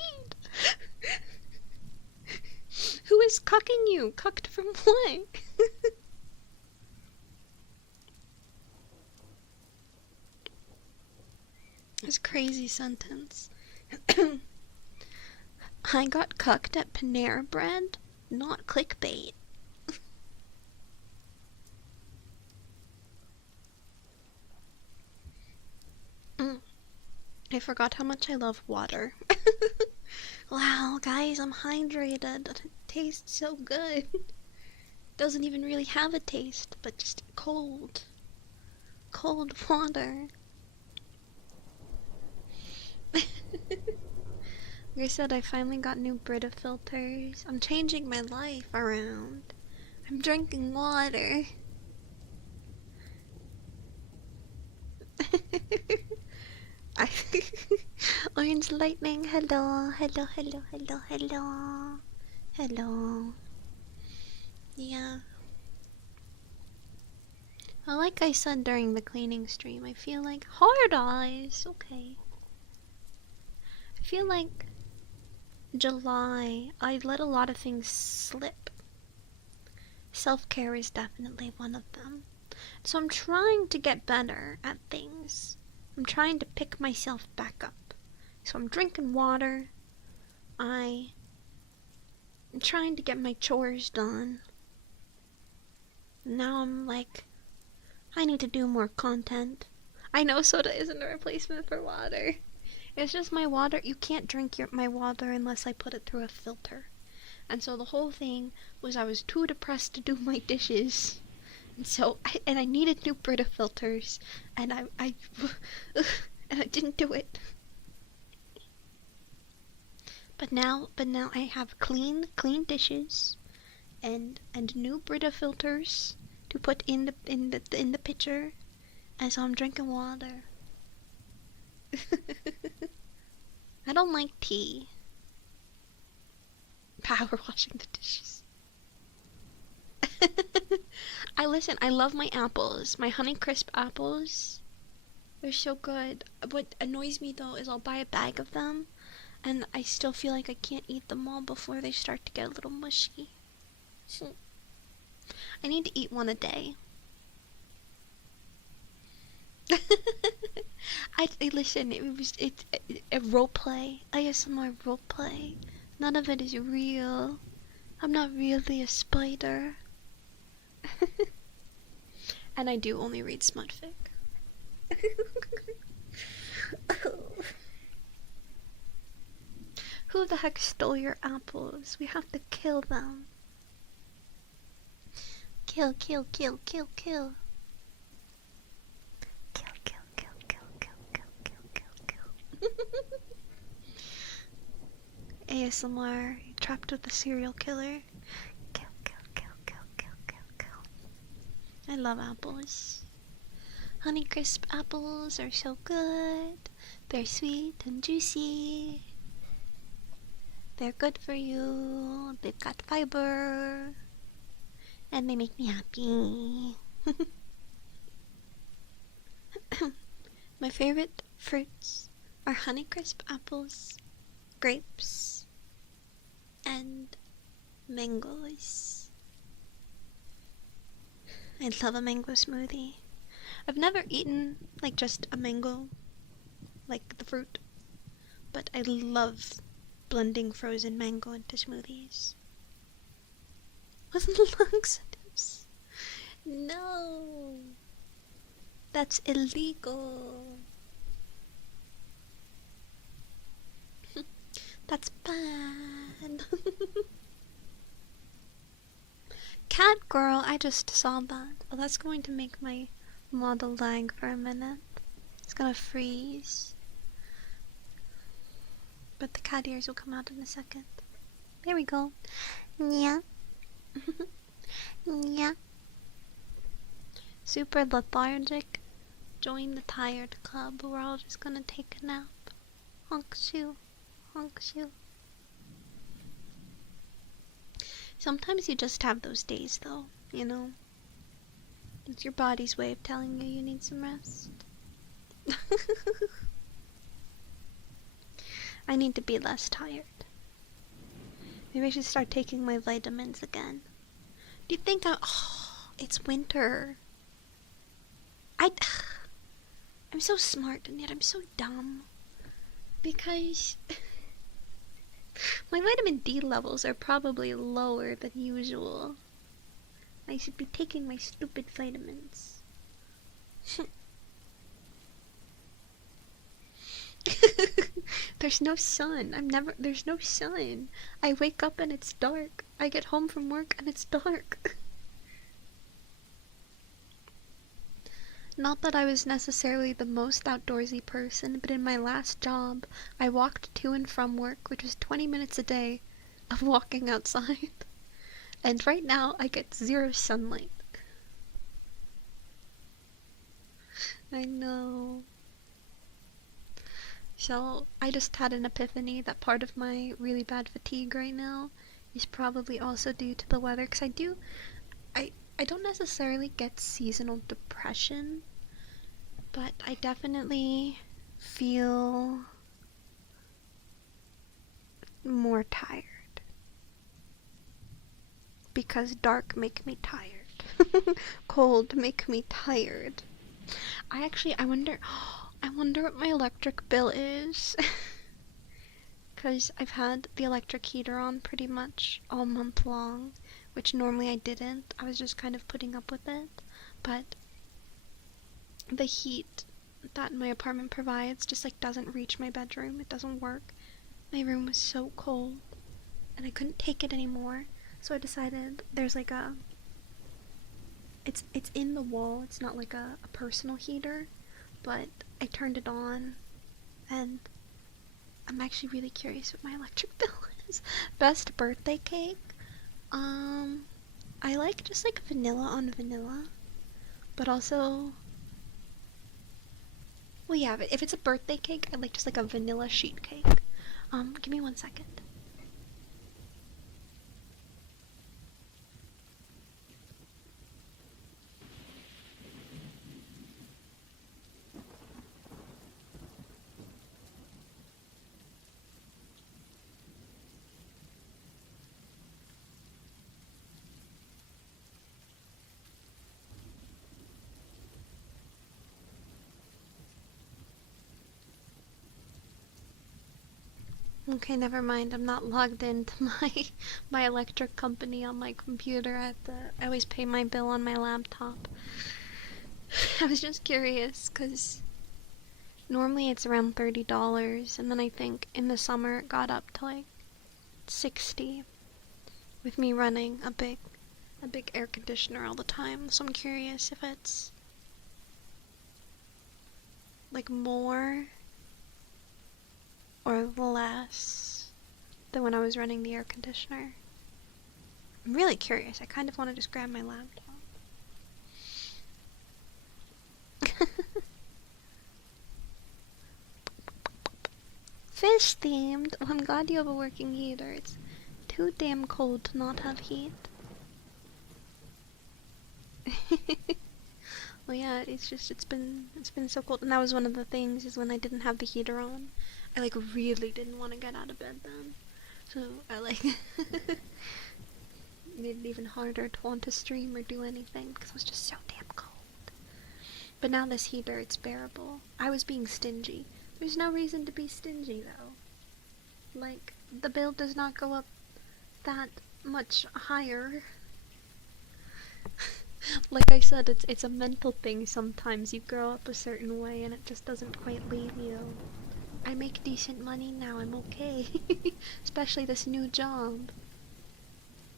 Who is cucking you? Cucked from what? This crazy sentence. I got cucked at Panera Bread? Not clickbait. I forgot how much I love water. Wow, guys, I'm hydrated. It tastes so good. Doesn't even really have a taste, but just cold. Cold water. Like I said, I finally got new Brita filters. I'm changing my life around. I'm drinking water. Orange lightning, hello, hello, hello, hello, hello, hello. Yeah. Well, like I said during the cleaning stream, I feel like hard eyes. Okay. I feel like July, I let a lot of things slip. Self-care is definitely one of them. So I'm trying to get better at things. I'm trying to pick myself back up. So I'm drinking water. I'm trying to get my chores done. Now I'm like, I need to do more content. I know soda isn't a replacement for water. It's just my water. You can't drink my water unless I put it through a filter. And so the whole thing was I was too depressed to do my dishes. And so I needed new Brita filters, and I and I didn't do it. But now I have clean dishes, and new Brita filters to put in the pitcher, and so I'm drinking water. I don't like tea. Power washing the dishes. I love my apples. My Honeycrisp apples. They're so good. What annoys me though is I'll buy a bag of them and I still feel like I can't eat them all before they start to get a little mushy. So I need to eat one a day. Listen, it's a role play. ASMR role play. None of it is real. I'm not really a spider. And I do only read smutfic. Who the heck stole your apples? We have to kill them. Kill, kill, kill, kill, kill. Kill, kill, kill, kill, kill, kill, kill, kill, kill. ASMR, trapped with a serial killer. Kill, kill, kill, kill, kill, kill, kill. I love apples. Honeycrisp apples are so good. They're sweet and juicy. They're good for you. They've got fiber. And they make me happy. My favorite fruits are Honeycrisp apples, grapes, and mangoes. I love a mango smoothie. I've never eaten like just a mango, like the fruit, but I love blending frozen mango into smoothies. With laxatives. No! That's illegal. That's bad. Cat girl, I just saw that. Oh, that's going to make my model lag for a minute. It's gonna freeze. But the cat ears will come out in a second. There we go. Yeah. Yeah. Super lethargic. Join the tired club. We're all just gonna take a nap. Honk shoo. Honk shoo. Sometimes you just have those days though, you know? It's your body's way of telling you need some rest. I need to be less tired. Maybe I should start taking my vitamins again. Do you think oh, it's winter. I'm so smart and yet I'm so dumb. Because my vitamin D levels are probably lower than usual. I should be taking my stupid vitamins. There's no sun. There's no sun. I wake up and it's dark. I get home from work and it's dark. Not that I was necessarily the most outdoorsy person, but in my last job, I walked to and from work, which was 20 minutes a day of walking outside. And right now, I get 0 sunlight. I know. So, I just had an epiphany that part of my really bad fatigue right now is probably also due to the weather, because I don't necessarily get seasonal depression, but I definitely feel more tired. Because dark make me tired. Cold make me tired. I wonder what my electric bill is. Because I've had the electric heater on pretty much all month long, which normally I didn't. I was just kind of putting up with it. But the heat that my apartment provides just like doesn't reach my bedroom. It doesn't work. My room was so cold and I couldn't take it anymore. So I decided there's like it's in the wall. It's not like a personal heater, but I turned it on and I'm actually really curious what my electric bill is. Best birthday cake? I like just like vanilla on vanilla, but also, well yeah, but if it's a birthday cake, I like just like a vanilla sheet cake. Give me 1 second. Okay, never mind. I'm not logged into my electric company on my computer. I always pay my bill on my laptop. I was just curious because normally it's around $30, and then I think in the summer it got up to like 60 with me running a big air conditioner all the time. So I'm curious if it's like more or less than when I was running the air conditioner. I'm really curious. I kind of want to just grab my laptop. Fish themed? Oh, I'm glad you have a working heater. It's too damn cold to not have heat. Well, yeah, it's been so cold, and that was one of the things is when I didn't have the heater on, I like really didn't want to get out of bed then, so I like made it even harder to want to stream or do anything because it was just so damn cold. But now this heater, it's bearable. I was being stingy. There's no reason to be stingy though. Like, the bill does not go up that much higher. Like I said, it's a mental thing sometimes. You grow up a certain way and it just doesn't quite leave you. I make decent money now, I'm okay. Especially this new job.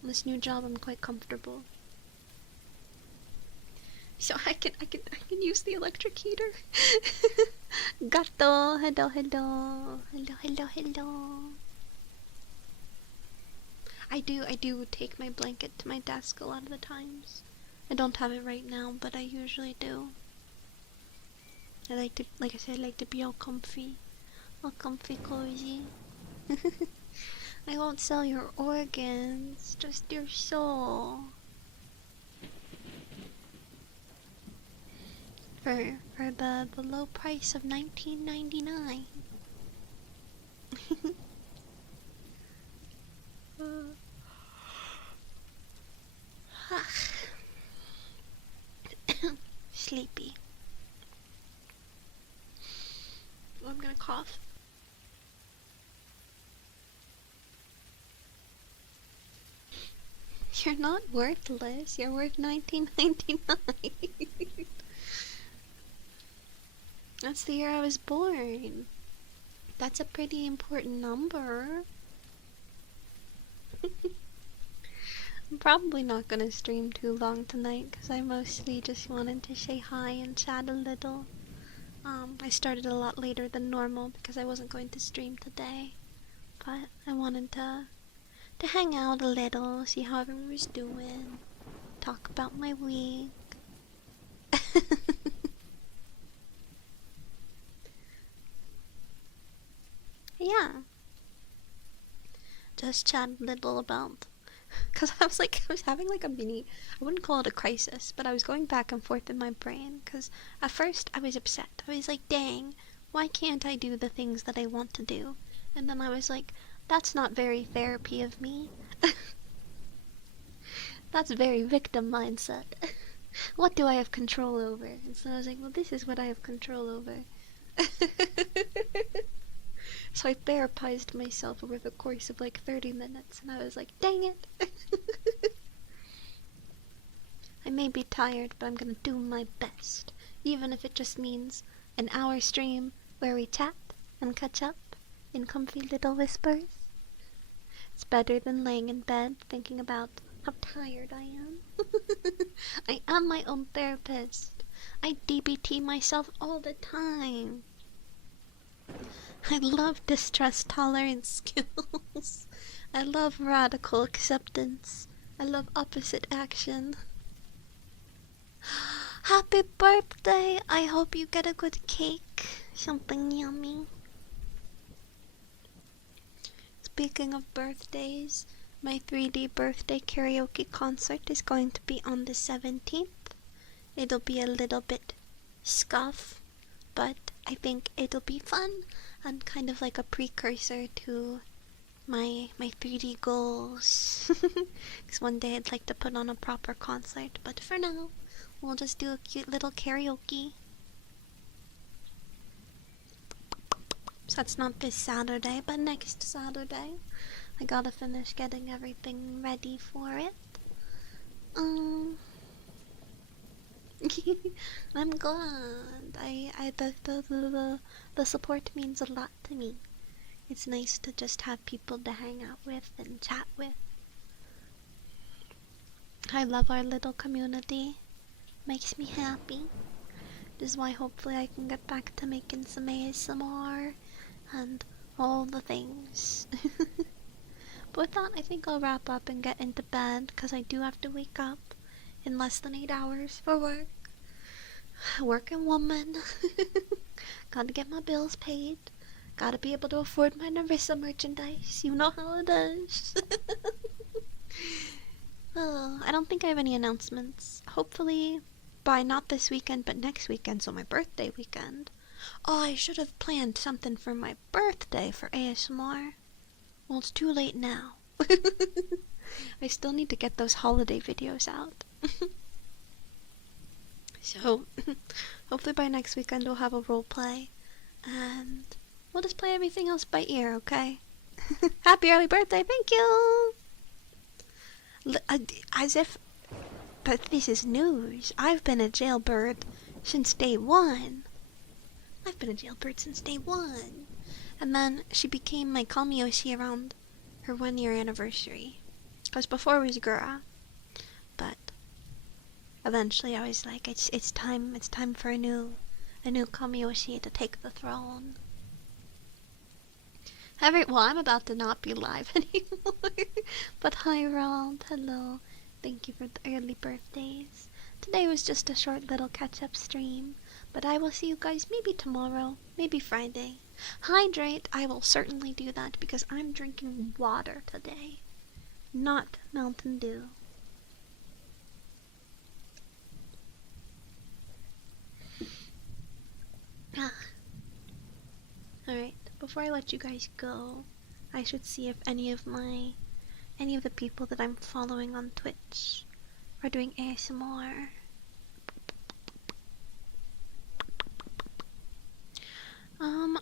This new job, I'm quite comfortable. So I can use the electric heater. Gato, hello, hello, hello, hello, hello. I do take my blanket to my desk a lot of the times. I don't have it right now, but I usually do. I like to, like I said, I like to be all comfy, cozy. I won't sell your organs, just your soul. For the low price of $19.99. Sleepy. Oh, I'm gonna cough. You're not worthless. You're worth $19.99. That's the year I was born. That's a pretty important number. I'm probably not gonna stream too long tonight because I mostly just wanted to say hi and chat a little. I started a lot later than normal because I wasn't going to stream today, but I wanted to hang out a little, see how everyone was doing, talk about my week. Yeah, just chat a little about, because I was having like a mini, I wouldn't call it a crisis, but I was going back and forth in my brain, because at first I was upset. I was like, dang, why can't I do the things that I want to do? And then I was like, that's not very therapy of me. That's very victim mindset. What do I have control over? And so I was like, well, this is what I have control over. So I therapized myself over the course of like 30 minutes, and I was like, dang it. I may be tired, but I'm gonna do my best, even if it just means an hour stream where we chat and catch up in comfy little whispers. It's better than laying in bed thinking about how tired I am. I am my own therapist. I DBT myself all the time. I love distress tolerance skills. I love radical acceptance. I love opposite action. Happy birthday! I hope you get a good cake. Something yummy. Speaking of birthdays, my 3D birthday karaoke concert is going to be on the 17th. It'll be a little bit scuff, but I think it'll be fun and kind of like a precursor to my 3D goals. Because one day I'd like to put on a proper concert, but for now, we'll just do a cute little karaoke. So that's not this Saturday, but next Saturday. I gotta finish getting everything ready for it. I'm glad. The support means a lot to me. It's nice to just have people to hang out with and chat with. I love our little community. Makes me happy. This is why hopefully I can get back to making some ASMR and all the things. But with that, I think I'll wrap up and get into bed because I do have to wake up in less than 8 hours for work. Working woman. Gotta get my bills paid. Gotta be able to afford my Narissa merchandise. You know how it is. Oh, I don't think I have any announcements. Hopefully by not this weekend, but next weekend, so my birthday weekend. Oh, I should have planned something for my birthday for ASMR. Well, it's too late now. I still need to get those holiday videos out. So, hopefully by next weekend we'll have a role play, and we'll just play everything else by ear, okay? Happy early birthday, thank you! As if, but this is news. I've been a jailbird since day one. I've been a jailbird since day one. And then she became my Kamioshi around her 1 year anniversary. Because before it was Gura. But eventually I was like, it's time for a new Kamioshi to take the throne. Well, I'm about to not be live anymore. But hi Rob, hello. Thank you for the early birthdays. Today was just a short little catch-up stream, but I will see you guys maybe tomorrow, maybe Friday. Hydrate, I will certainly do that because I'm drinking water today, not Mountain Dew. Alright, before I let you guys go, I should see if any of the people that I'm following on Twitch are doing ASMR.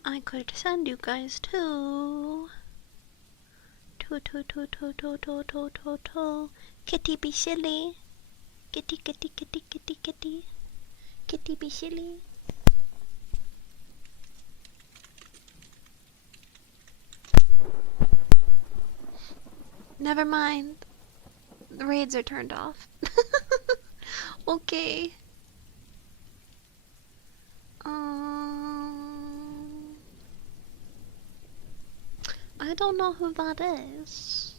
I could send you guys to Kitty be silly. Kitty be silly. Never mind. The raids are turned off. Okay. I don't know who that is.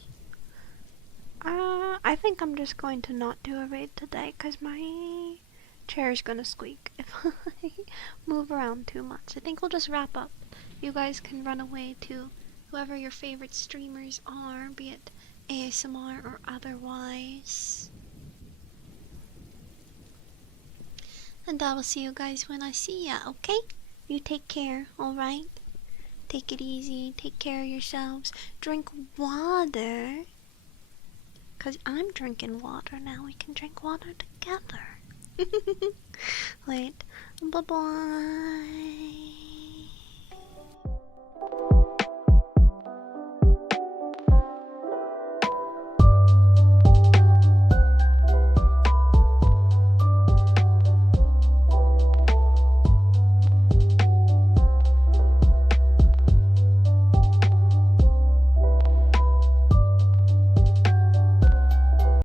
I think I'm just going to not do a raid today because my chair is gonna squeak if I move around too much. I think we'll just wrap up. You guys can run away to whoever your favorite streamers are, be it ASMR or otherwise. And I will see you guys when I see ya, okay? You take care, alright? Take it easy, take care of yourselves, drink water. Cause I'm drinking water now, we can drink water together. Wait, bye-bye.